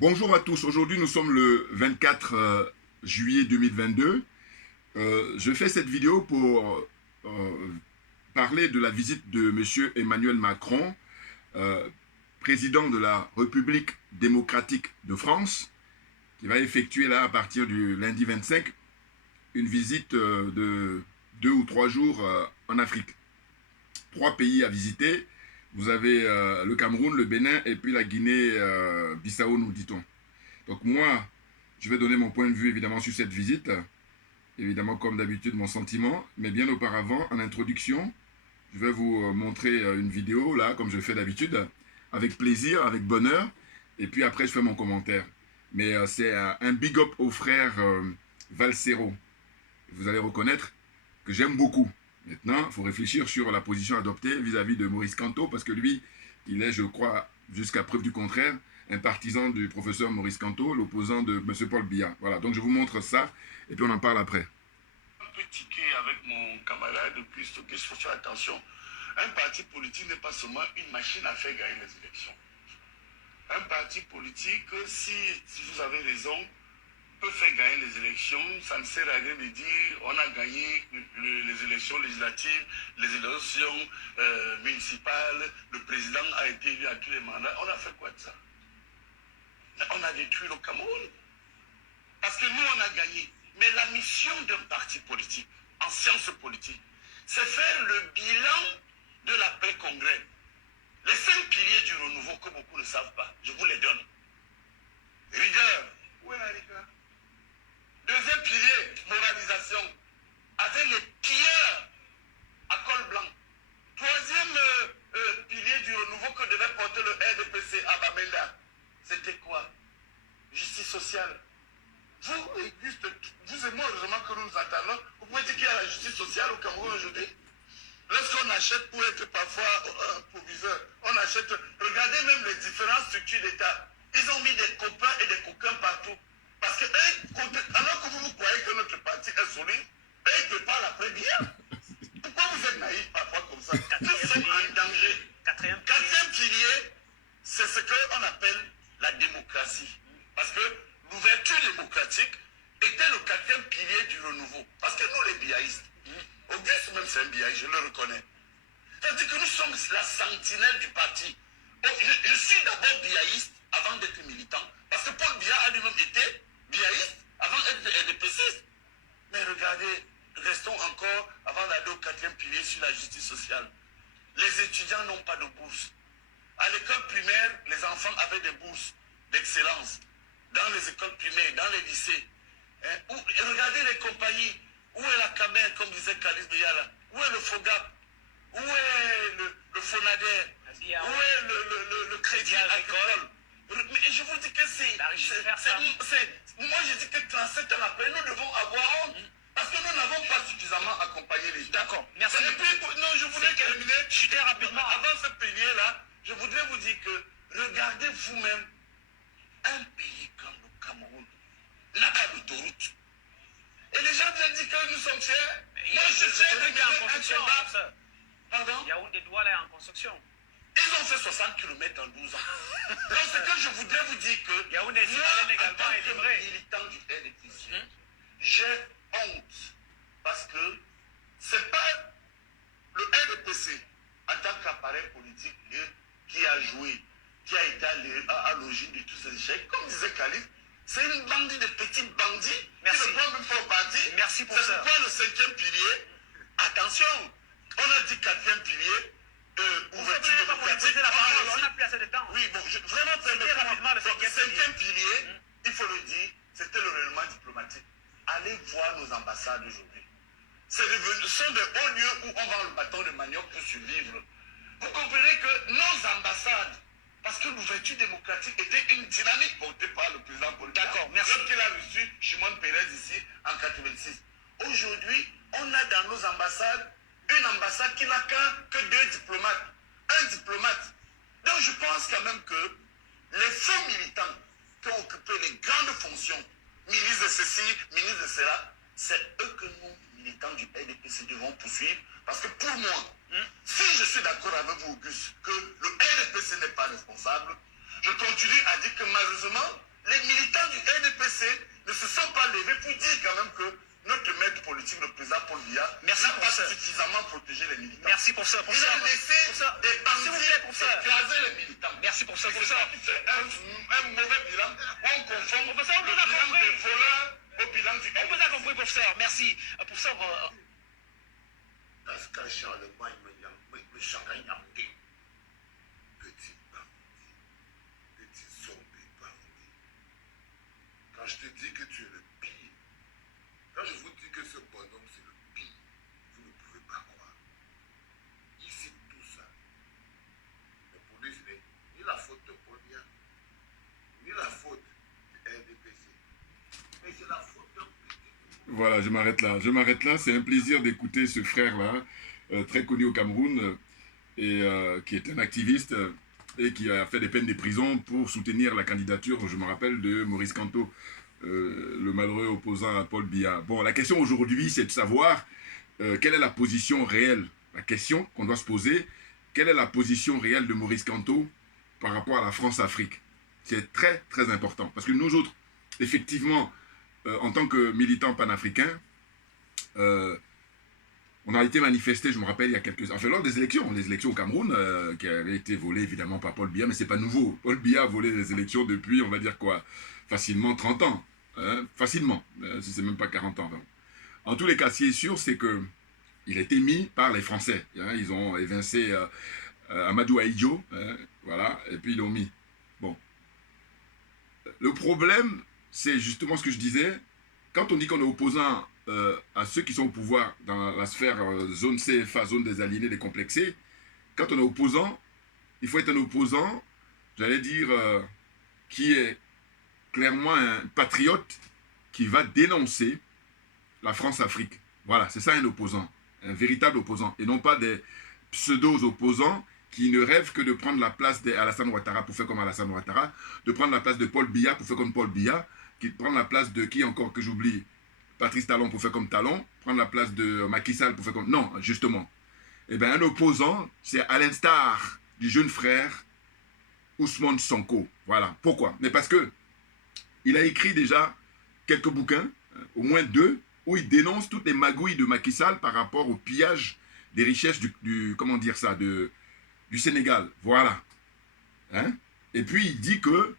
Bonjour à tous, aujourd'hui nous sommes le 24 juillet 2022. Je fais cette vidéo pour parler de la visite de M. Emmanuel Macron, président de la République démocratique de France, qui va effectuer là à partir du lundi 25 une visite de 2 ou 3 jours en Afrique. 3 pays à visiter. Vous avez le Cameroun, le Bénin et puis la Guinée-Bissau, nous dit-on. Donc moi, je vais donner mon point de vue évidemment sur cette visite. Évidemment, comme d'habitude, mon sentiment. Mais bien auparavant, en introduction, je vais vous montrer une vidéo, là, comme je fais d'habitude, avec plaisir, avec bonheur. Et puis après, je fais mon commentaire. Mais c'est un big up au frère Valsero. Vous allez reconnaître que j'aime beaucoup. Maintenant, il faut réfléchir sur la position adoptée vis-à-vis de Maurice Kamto, parce que lui, il est, je crois, jusqu'à preuve du contraire, un partisan du professeur Maurice Kamto, l'opposant de M. Paul Biya. Voilà, donc je vous montre ça, et puis on en parle après. Un peu tiqué avec mon camarade, puisque il faut faire attention. Un parti politique n'est pas seulement une machine à faire gagner les élections. Un parti politique, si vous avez raison, peut faire gagner les élections. Ça ne sert à rien de dire on a gagné les élections législatives, les élections municipales, le président a été élu à tous les mandats. On a fait quoi de ça? On a détruit le Cameroun. Parce que nous, on a gagné. Mais la mission d'un parti politique, en sciences politiques, c'est faire le bilan de l'après-congrès. Les 5 piliers du renouveau que beaucoup ne savent pas, je vous les donne. Rigueur. Où est la rigueur? Deuxième pilier, moralisation. Avec les pilleurs à col blanc. Troisième pilier du renouveau que devait porter le RDPC à Bamenda, c'était quoi? Justice sociale. Vous, Auguste, vous et moi, heureusement que nous nous entendons, vous pouvez dire qu'il y a la justice sociale au Cameroun aujourd'hui. Lorsqu'on achète pour être parfois proviseur, on achète, regardez même les différentes structures d'État. Ils ont mis des copains et des coquins partout. Parce que alors que vous croyez que notre parti est solide, eux, ils préparent l'après-guerre. Pourquoi vous êtes naïfs parfois comme ça? Nous sommes en danger. Quatrième pilier, c'est ce qu'on appelle la démocratie. Parce que l'ouverture démocratique était le 4e pilier du renouveau. Parce que nous, les biaïstes, Auguste même c'est un biaïste, je le reconnais. C'est-à-dire que nous sommes la sentinelle du parti. Je suis d'abord biaïste avant d'être militant. Parce que Paul Biya a lui-même été biaïste avant d'être RDPCiste. Mais regardez, restons encore avant d'aller au 4e pilier sur la justice sociale. Les étudiants n'ont pas de bourse. À l'école primaire, les enfants avaient des bourses d'excellence. Dans les écoles primaires, dans les lycées. Regardez les compagnies. Où est la CAMER, comme disait Kalis Beyala? Où est le FOGAP? Où est le FONADER? Où est le crédit agricole? Mais je vous dis que moi je dis que 37 ans après, nous devons avoir honte. Parce que nous n'avons pas suffisamment accompagné les gens. D'accord, merci. Et puis, non, je voulais terminer. Chuter rapidement. Avant ce pilier-là, je voudrais vous dire que regardez vous-même, un pays comme le Cameroun n'a pas d'autoroute. Et les gens viennent dire que nous sommes fiers. Moi, je suis fier de gagner en construction. Pardon? Yaoundé Douala est en construction. Ils ont fait 60 km en 12 ans. Donc, ce que je voudrais vous dire que Yaoundé moi, également en tant est que livré. militant du RDPC, j'ai honte. Parce que c'est pas le RDPC, en tant qu'appareil politique, qui a joué, qui a été à l'origine de tous ces échecs. Comme disait Khalif, c'est une bandit de petits bandits. Merci. Qui ne prend même pas au parti. Merci pour ça. ça. C'est pourquoi le 5e pilier, attention, on a dit 4e pilier, ouverture démocratique. On n'a plus assez de temps. Oui, bon, vraiment, rapidement le 5e pilier, il faut le dire, c'était le règlement diplomatique. Allez voir nos ambassades aujourd'hui. Ce sont des hauts lieux où on vend le bâton de manioc pour survivre. Vous comprenez que nos ambassades, parce que l'ouverture démocratique était une dynamique portée par le président Paul Biya. D'accord, merci. Lorsqu'il a reçu Shimon Peres ici en 86. Aujourd'hui, on a dans nos ambassades une ambassade qui n'a que 2 diplomates. Un diplomate. Donc je pense quand même que les faux militants qui ont occupé les grandes fonctions, ministre de ceci, ministre de cela, c'est eux que nous, militants du RDPC, devons poursuivre. Parce que pour moi, si je suis d'accord avec vous, Auguste, que le RDPC n'est pas responsable, je continue à dire que malheureusement, les militants du RDPC ne se sont pas levés pour dire quand même que notre maître politique, le président Paul Biya, n'a pas suffisamment protégé les militants. Merci pour ça. Il a laissé des bandits écraser les militants. Merci pour ça. Un mauvais bilan. On confond le bilan des voleurs au bilan du On vous a compris, professeur. Merci. Professeur, parce qu'un Charlemagne me chagagne en deux. Petit bandit, petit zombie bandit. Quand je te dis que tu es le pire, quand je vous dis que ce bonhomme c'est le pire, vous ne pouvez pas croire. Ici, tout ça. Mais pour lui, ce n'est ni la faute de Paul Biya, ni la faute du RDPC, mais c'est la faute d'un petit. Voilà, je m'arrête là. Je m'arrête là. C'est un plaisir d'écouter ce frère-là, très connu au Cameroun, et qui est un activiste et qui a fait des peines de prison pour soutenir la candidature, je me rappelle, de Maurice Kamto, le malheureux opposant à Paul Biya. Bon, la question aujourd'hui, c'est de savoir quelle est la position réelle. La question qu'on doit se poser, quelle est la position réelle de Maurice Kamto par rapport à la France-Afrique? C'est très, très important. Parce que nous autres, effectivement, en tant que militants panafricains, on a été manifesté, je me rappelle, il y a quelques... Enfin, lors des élections au Cameroun, qui avaient été volées évidemment par Paul Biya, mais c'est pas nouveau. Paul Biya a volé les élections depuis, on va dire quoi, facilement 30 ans. Hein, facilement, si c'est même pas 40 ans. Donc. En tous les cas, ce qui est sûr, c'est que il a été mis par les Français. Hein, ils ont évincé Amadou Ahidjo, hein, voilà, et puis ils l'ont mis. Bon. Le problème, c'est justement ce que je disais, quand on dit qu'on est opposant à ceux qui sont au pouvoir dans la sphère zone CFA, zone des aliénés, des complexés, quand on est opposant, il faut être un opposant, j'allais dire, qui est clairement un patriote qui va dénoncer la France-Afrique. Voilà, c'est ça un opposant, un véritable opposant, et non pas des pseudo-opposants qui ne rêvent que de prendre la place d'Alassane Ouattara pour faire comme Alassane Ouattara, de prendre la place de Paul Biya pour faire comme Paul Biya, qui prend la place de qui encore que j'oublie, Patrice Talon pour faire comme Talon, prendre la place de Macky Sall pour faire comme... Non, justement. Eh bien, un opposant, c'est à l'instar du jeune frère Ousmane Sonko. Voilà. Pourquoi? Mais parce que il a écrit déjà quelques bouquins, au moins 2, où il dénonce toutes les magouilles de Macky Sall par rapport au pillage des richesses comment dire ça, du Sénégal. Voilà. Hein? Et puis, il dit que,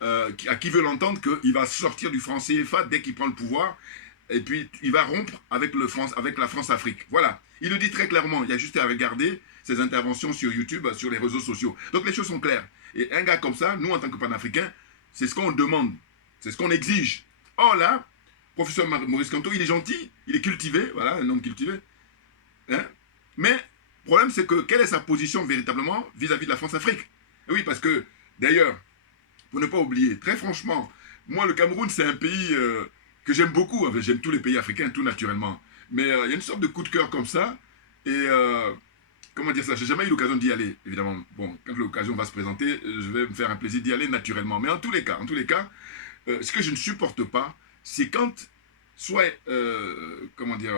à qui veut l'entendre, qu'il va sortir du franc CFA dès qu'il prend le pouvoir, et puis il va rompre avec la France-Afrique. Voilà. Il le dit très clairement. Il y a juste à regarder ses interventions sur YouTube, sur les réseaux sociaux. Donc les choses sont claires. Et un gars comme ça, nous en tant que panafricains, c'est ce qu'on demande. C'est ce qu'on exige. Or là, professeur Maurice Kamto, il est gentil, il est cultivé, voilà, un homme cultivé. Hein? Mais le problème, c'est que quelle est sa position véritablement vis-à-vis de la France-Afrique? Oui, parce que, d'ailleurs, pour ne pas oublier, très franchement, moi, le Cameroun, c'est un pays que j'aime beaucoup. Enfin, j'aime tous les pays africains, tout naturellement. Mais il y a une sorte de coup de cœur comme ça. Et, comment dire ça? J'ai jamais eu l'occasion d'y aller, évidemment. Bon, quand l'occasion va se présenter, je vais me faire un plaisir d'y aller naturellement. Mais en tous les cas, ce que je ne supporte pas, c'est quand, soit, comment dire,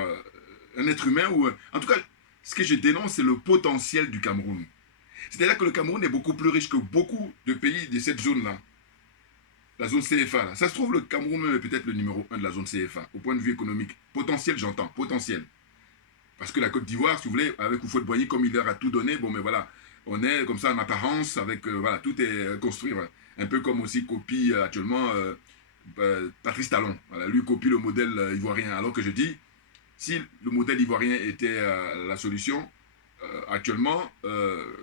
un être humain, ou... En tout cas, ce que je dénonce, c'est le potentiel du Cameroun. C'est-à-dire que le Cameroun est beaucoup plus riche que beaucoup de pays de cette zone-là. La zone CFA, là. Ça se trouve, le Cameroun même est peut-être le numéro 1 de la zone CFA, au point de vue économique. Potentiel, j'entends, potentiel. Parce que la Côte d'Ivoire, si vous voulez, avec Houphouët-Boigny, comme il leur a tout donné, bon, mais voilà, on est comme ça en apparence, avec, voilà, tout est construit. Voilà. Un peu comme aussi copie actuellement Patrice Talon. Voilà, lui copie le modèle ivoirien. Alors que je dis, si le modèle ivoirien était la solution, actuellement,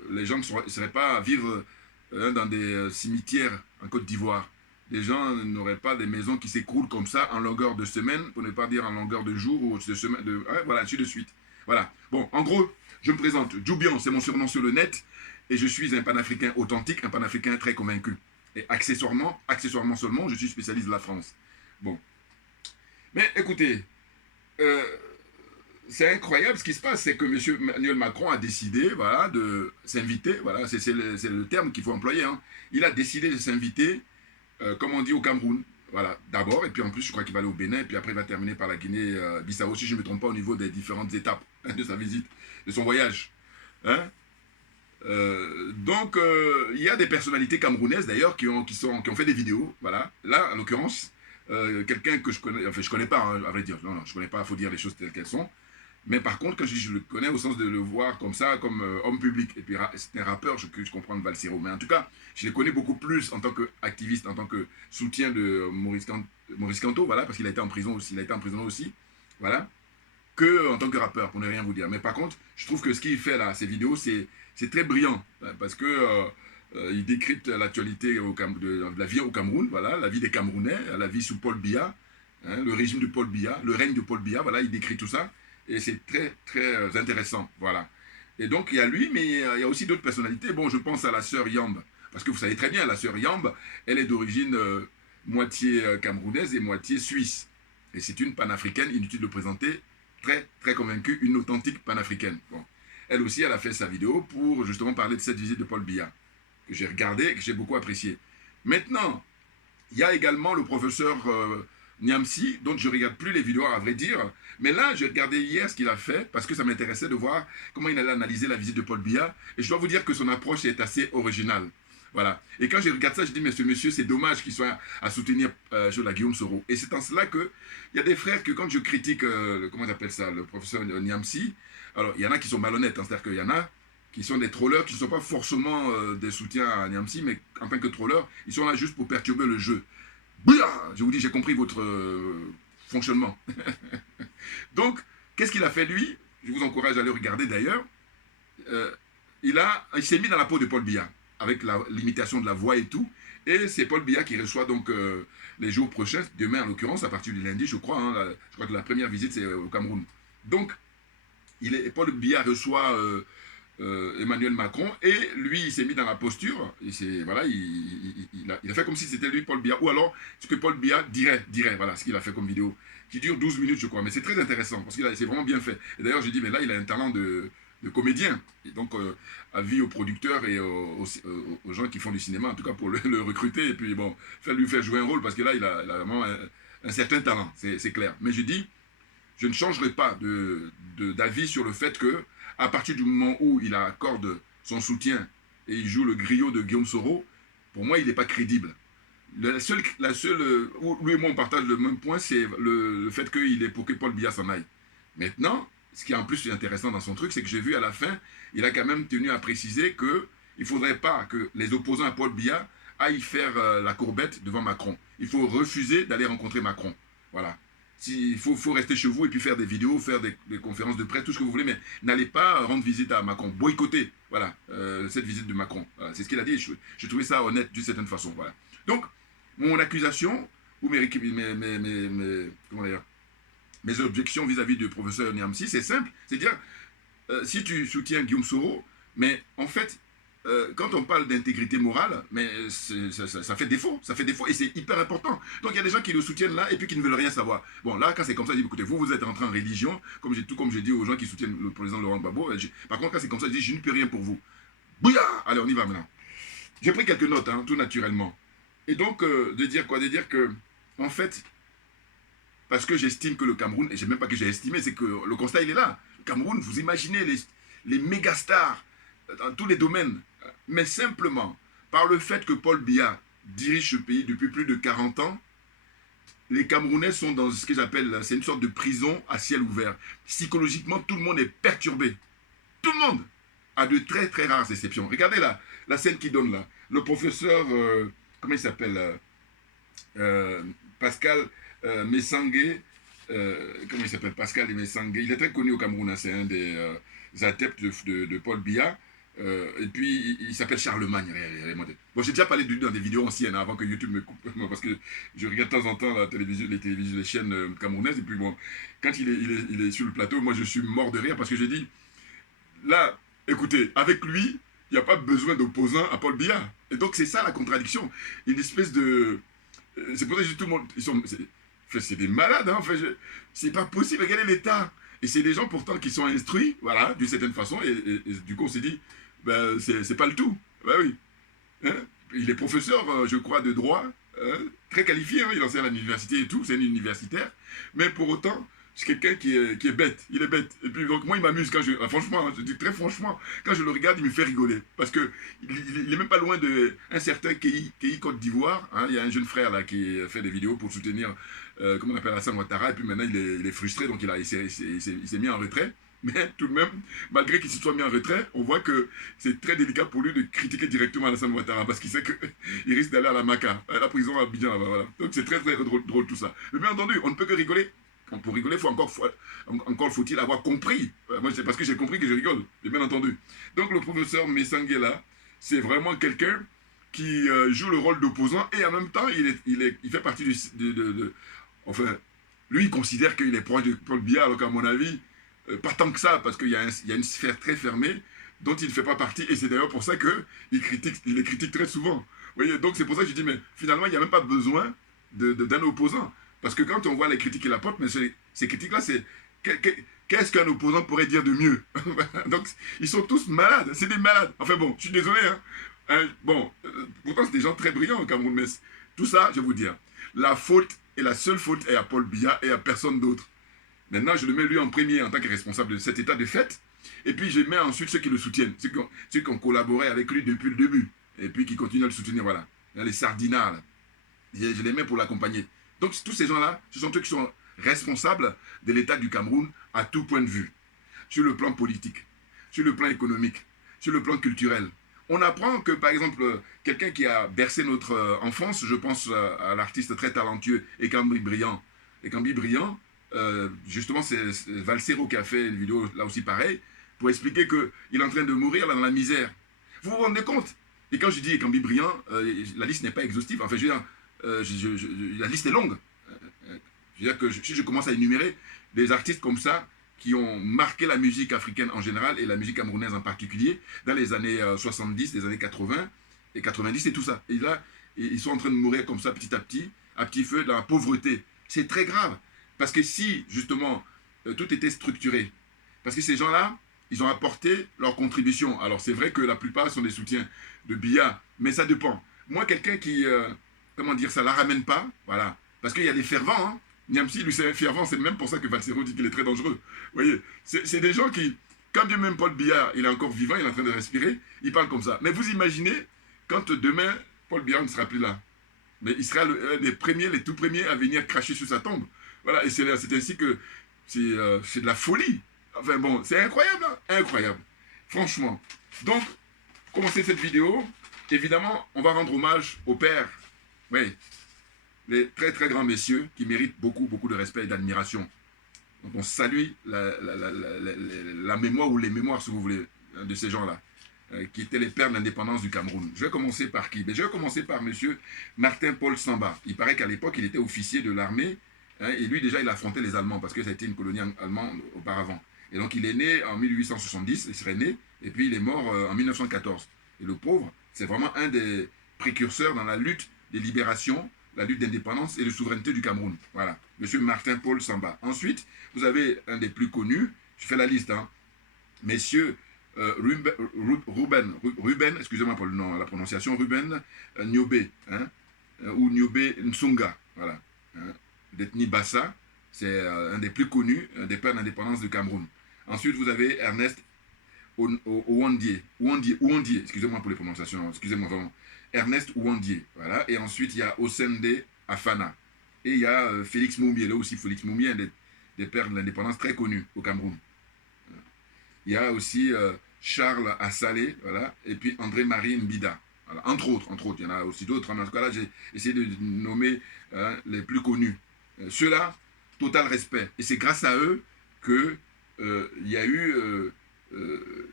les gens ne seraient pas à vivre dans des cimetières en Côte d'Ivoire. Les gens n'auraient pas des maisons qui s'écroulent comme ça en longueur de semaine, pour ne pas dire en longueur de jour ou de semaine, voilà, ainsi de suite. Voilà. Bon, en gros, je me présente. Djoubian, c'est mon surnom sur le net, et je suis un panafricain authentique, un panafricain très convaincu. Et accessoirement seulement, je suis spécialiste de la France. Bon. Mais écoutez, c'est incroyable ce qui se passe, c'est que M. Emmanuel Macron a décidé, voilà, de s'inviter, voilà, c'est le terme qu'il faut employer, hein. Il a décidé de s'inviter, comme on dit, au Cameroun. Voilà, d'abord, et puis en plus, je crois qu'il va aller au Bénin, et puis après, il va terminer par la Guinée-Bissau, si je ne me trompe pas, au niveau des différentes étapes de sa visite, de son voyage. Hein? Donc, il y a des personnalités camerounaises d'ailleurs qui ont fait des vidéos. Voilà. Là, en l'occurrence, quelqu'un que je connais, enfin, je connais pas, hein, à vrai dire. Non, non, je connais pas, il faut dire les choses telles qu'elles sont. Mais par contre, quand je le connais au sens de le voir comme ça, comme homme public, et puis c'est un rappeur, je comprends Valsero. Mais en tout cas, je le connais beaucoup plus en tant qu'activiste, en tant que soutien de Maurice Kanto, voilà, parce qu'il a été en prison aussi, il a été emprisonné aussi, voilà, que en tant que rappeur, pour ne rien vous dire. Mais par contre, je trouve que ce qu'il fait là, ces vidéos, c'est très brillant, parce que il décrypte l'actualité de la vie au Cameroun, voilà, la vie des Camerounais, la vie sous Paul Biya, hein, le régime de Paul Biya, le règne de Paul Biya, voilà, il décrit tout ça. Et c'est très, très intéressant, voilà. Et donc, il y a lui, mais il y a aussi d'autres personnalités. Bon, je pense à la sœur Yamb, parce que vous savez très bien, la sœur Yamb, elle est d'origine moitié camerounaise et moitié suisse. Et c'est une panafricaine, inutile de présenter, très, très convaincue, une authentique panafricaine. Bon. Elle aussi, elle a fait sa vidéo pour justement parler de cette visite de Paul Biya, que j'ai regardé et que j'ai beaucoup apprécié. Maintenant, il y a également le professeur Niamsi, dont je ne regarde plus les vidéos à vrai dire, mais là j'ai regardé hier ce qu'il a fait parce que ça m'intéressait de voir comment il allait analyser la visite de Paul Biya et je dois vous dire que son approche est assez originale. Voilà. Et quand je regarde ça, je dis mais ce monsieur c'est dommage qu'il soit à soutenir la Guillaume Soro. Et c'est en cela que il y a des frères que quand je critique comment j'appelle ça, le professeur Niamsi, alors il y en a qui sont malhonnêtes, hein, c'est-à-dire qu'il y en a qui sont des trollers, qui ne sont pas forcément des soutiens à Niamsi, mais en tant que trollers, ils sont là juste pour perturber le jeu. Bouya, je vous dis, j'ai compris votre fonctionnement. Donc, qu'est-ce qu'il a fait lui? Je vous encourage à le regarder d'ailleurs. Il s'est mis dans la peau de Paul Biya, avec l'imitation de la voix et tout. Et c'est Paul Biya qui reçoit donc les jours prochains, demain en l'occurrence, à partir du lundi, je crois. Hein, je crois que la première visite, c'est au Cameroun. Donc, Paul Biya reçoit Emmanuel Macron, et lui, il s'est mis dans la posture, voilà, il a fait comme si c'était lui, Paul Biya, ou alors ce que Paul Biya dirait, voilà, ce qu'il a fait comme vidéo, qui dure 12 minutes, je crois, mais c'est très intéressant, parce que c'est vraiment bien fait. Et d'ailleurs, j'ai dit, mais là, il a un talent de comédien, et donc, avis aux producteurs et aux gens qui font du cinéma, en tout cas pour le recruter, et puis bon, lui faire jouer un rôle, parce que là, il a vraiment un certain talent, c'est clair. Mais je dis, je ne changerai pas d'avis sur le fait que, à partir du moment où il accorde son soutien et il joue le griot de Guillaume Soro, pour moi, il n'est pas crédible. La seule où lui et moi on partage le même point, c'est le fait qu'il est pour que Paul Biya s'en aille. Maintenant, ce qui est en plus intéressant dans son truc, c'est que j'ai vu à la fin, il a quand même tenu à préciser qu'il ne faudrait pas que les opposants à Paul Biya aillent faire la courbette devant Macron. Il faut refuser d'aller rencontrer Macron. Voilà. Il faut rester chez vous et puis faire des vidéos, faire des conférences de presse, tout ce que vous voulez, mais n'allez pas rendre visite à Macron. Boycottez, voilà, cette visite de Macron. Voilà, c'est ce qu'il a dit. J'ai trouvé ça honnête d'une certaine façon. Voilà. Donc, mon accusation, ou mes objections vis-à-vis du professeur Niamsi, c'est simple. C'est dire, si tu soutiens Guillaume Soro, mais en fait, quand on parle d'intégrité morale, mais ça fait défaut, et c'est hyper important. Donc il y a des gens qui le soutiennent là et puis qui ne veulent rien savoir. Bon là, quand c'est comme ça, je dis écoutez, vous êtes rentré en religion, tout comme j'ai dit aux gens qui soutiennent le président Laurent Gbagbo. Par contre, quand c'est comme ça, je dis je ne peux rien pour vous. Bouya! Allez, on y va maintenant. J'ai pris quelques notes, hein, tout naturellement. Et donc, de dire quoi? De dire que, en fait, parce que j'estime que le Cameroun, et je sais même pas que j'ai estimé, c'est que le constat il est là. Le Cameroun, vous imaginez les méga stars dans tous les domaines, mais simplement par le fait que Paul Biya dirige ce pays depuis plus de 40 ans, les Camerounais sont dans ce que j'appelle, c'est une sorte de prison à ciel ouvert. Psychologiquement, tout le monde est perturbé. Tout le monde, à de très très rares exceptions. Regardez là, la scène qui donne là. Le professeur, comment il s'appelle Pascal Messangué, comment il s'appelle Pascal Messangué, il est très connu au Cameroun, hein, c'est un des adeptes de Paul Biya. Et puis il s'appelle Charlemagne. Bon, j'ai déjà parlé de lui dans des vidéos anciennes, hein, avant que YouTube me coupe, parce que je regarde de temps en temps la télévision, les chaînes camerounaises, et puis bon, quand il est sur le plateau, moi je suis mort de rire parce que j'ai dit, là, écoutez, avec lui, il n'y a pas besoin d'opposants à Paul Biya. Et donc c'est ça la contradiction, une espèce de... C'est pour ça que tout le monde... C'est des malades, hein, en fait, c'est pas possible, regardez l'État. Et c'est des gens pourtant qui sont instruits, voilà, d'une certaine façon, et du coup on s'est dit, ben, c'est pas le tout. Ben oui. Hein, il est professeur, je crois, de droit, hein, très qualifié, hein, il enseigne à l'université et tout, c'est un universitaire, mais pour autant, c'est quelqu'un qui est bête, il est bête. Et puis donc moi il m'amuse quand franchement, je dis très franchement, quand je le regarde, il me fait rigoler. Parce que il est même pas loin de un certain Kei Côte d'Ivoire. Hein. Il y a un jeune frère là qui fait des vidéos pour soutenir, comment on appelle Hassan Ouattara, et puis maintenant il est frustré, donc il s'est mis en retrait. Mais tout de même, malgré qu'il se soit mis en retrait, on voit que c'est très délicat pour lui de critiquer directement Alassane Ouattara parce qu'il sait qu'il risque d'aller à la Maca, à la prison à Abidjan. Voilà. Donc c'est très très drôle tout ça. Mais bien entendu, on ne peut que rigoler. Pour rigoler, encore faut-il avoir compris. Moi, c'est parce que j'ai compris que je rigole, bien entendu. Donc le professeur Messanguela, c'est vraiment quelqu'un qui joue le rôle d'opposant et en même temps, il fait partie enfin, lui, il considère qu'il est proche de Paul Biya, alors qu'à mon avis, pas tant que ça, parce qu'il y a une sphère très fermée dont il ne fait pas partie, et c'est d'ailleurs pour ça qu'il les critique très souvent. Vous voyez, donc c'est pour ça que je dis, mais finalement, il n'y a même pas besoin d'un opposant. Parce que quand on voit les critiques qu'il apporte, mais ces critiques-là, c'est qu'est-ce qu'un opposant pourrait dire de mieux? Donc, ils sont tous malades, c'est des malades. Enfin bon, je suis désolé, hein. Bon, pourtant, c'est des gens très brillants au Cameroun, mais tout ça, je vais vous dire, la faute, et la seule faute est à Paul Biya et à personne d'autre. Maintenant, je le mets lui en premier en tant que responsable de cet état de fait. Et puis, je mets ensuite ceux qui le soutiennent, ceux qui ont collaboré avec lui depuis le début. Et puis, qui continuent à le soutenir, voilà. Les sardinards, là. Je les mets pour l'accompagner. Donc, tous ces gens-là, ce sont eux qui sont responsables de l'état du Cameroun à tout point de vue. Sur le plan politique, sur le plan économique, sur le plan culturel. On apprend que, par exemple, quelqu'un qui a bercé notre enfance, je pense à l'artiste très talentueux Ekambi Briand, justement, c'est Valsero qui a fait une vidéo, là aussi pareil, pour expliquer qu'il est en train de mourir là, dans la misère. Vous vous rendez compte? Et quand je dis Ekambi Briand, la liste n'est pas exhaustive. Enfin, je veux dire, la liste est longue. Je veux dire que si je commence à énumérer des artistes comme ça, qui ont marqué la musique africaine en général, et la musique camerounaise en particulier, dans les années 70, les années 80 et 90 et tout ça. Et là, ils sont en train de mourir comme ça, petit à petit feu, dans la pauvreté. C'est très grave. Parce que si, justement, tout était structuré, parce que ces gens-là, ils ont apporté leur contribution. Alors, c'est vrai que la plupart sont des soutiens de Biya, mais ça dépend. Moi, quelqu'un qui, comment dire, ça la ramène pas, voilà. Parce qu'il y a des fervents, hein. Niamsi, lui, c'est un fervent, c'est même pour ça que Valsero dit qu'il est très dangereux. Vous voyez, c'est des gens qui, quand bien même Paul Biya, il est encore vivant, il est en train de respirer, il parle comme ça. Mais vous imaginez, quand demain, Paul Biya ne sera plus là, mais il sera les premiers, les tout premiers à venir cracher sur sa tombe. Voilà, et c'est ainsi que c'est de la folie. Enfin bon, c'est incroyable, hein? Incroyable. Franchement. Donc, pour commencer cette vidéo, évidemment, on va rendre hommage au père. Oui, les très très grands messieurs qui méritent beaucoup beaucoup de respect et d'admiration. Donc on salue la mémoire ou les mémoires, si vous voulez, de ces gens-là, qui étaient les pères de l'indépendance du Cameroun. Je vais commencer par qui? Je vais commencer par monsieur Martin-Paul Samba. Il paraît qu'à l'époque, il était officier de l'armée, hein, et lui déjà, il affrontait les Allemands, parce que ça a été une colonie allemande auparavant. Et donc il est né en 1870, il serait né, et puis il est mort en 1914. Et le pauvre, c'est vraiment un des précurseurs dans la lutte des libérations, la lutte d'indépendance et de souveraineté du Cameroun. Voilà, monsieur Martin-Paul Samba. Ensuite, vous avez un des plus connus, je fais la liste, hein, messieurs Ruben, excusez-moi pour le nom, la prononciation, Ruben Nyobe, hein, ou Nyobe Nsunga, voilà, hein, d'ethnie Bassa, c'est un des plus connus, des pères d'indépendance du Cameroun. Ensuite, vous avez Ernest Ouandié, excusez-moi pour les prononciations, excusez-moi vraiment, Ernest Ouandié, voilà, et ensuite il y a Osende Afana, et il y a Félix Moumié, là aussi Félix Moumié, un des pères de l'indépendance très connus au Cameroun. Il y a aussi Charles Assalé, voilà, et puis André-Marie Mbida, voilà, entre autres, il y en a aussi d'autres, mais en tout cas là j'ai essayé de nommer les plus connus. Ceux-là, total respect, et c'est grâce à eux que il y a eu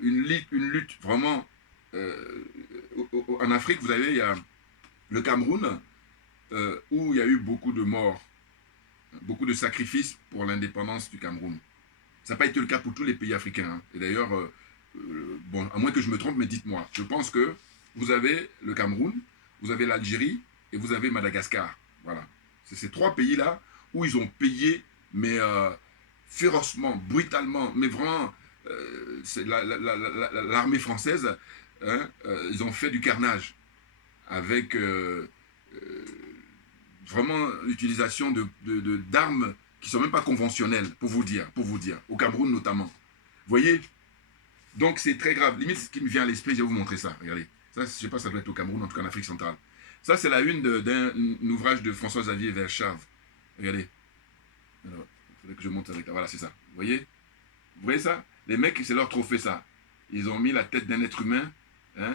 une lutte vraiment en Afrique. Vous savez, il y a le Cameroun où il y a eu beaucoup de morts, beaucoup de sacrifices pour l'indépendance du Cameroun. Ça n'a pas été le cas pour tous les pays africains, hein. Et d'ailleurs, bon, à moins que je me trompe, mais dites-moi, je pense que vous avez le Cameroun, vous avez l'Algérie et vous avez Madagascar. Voilà. C'est ces trois pays-là où ils ont payé, mais férocement, brutalement, mais vraiment, l'armée française, hein, ils ont fait du carnage avec vraiment l'utilisation d'armes qui ne sont même pas conventionnels, pour vous dire, au Cameroun notamment. Vous voyez? Donc c'est très grave. Limite, ce qui me vient à l'esprit, je vais vous montrer ça. Regardez. Ça, je ne sais pas, ça doit être au Cameroun, en tout cas en Afrique centrale. Ça, c'est la une d'un ouvrage de François-Xavier Verschave. Regardez. Alors, il faudrait que je monte avec. Voilà, c'est ça. Vous voyez? Vous voyez ça? Les mecs, c'est leur trophée, ça. Ils ont mis la tête d'un être humain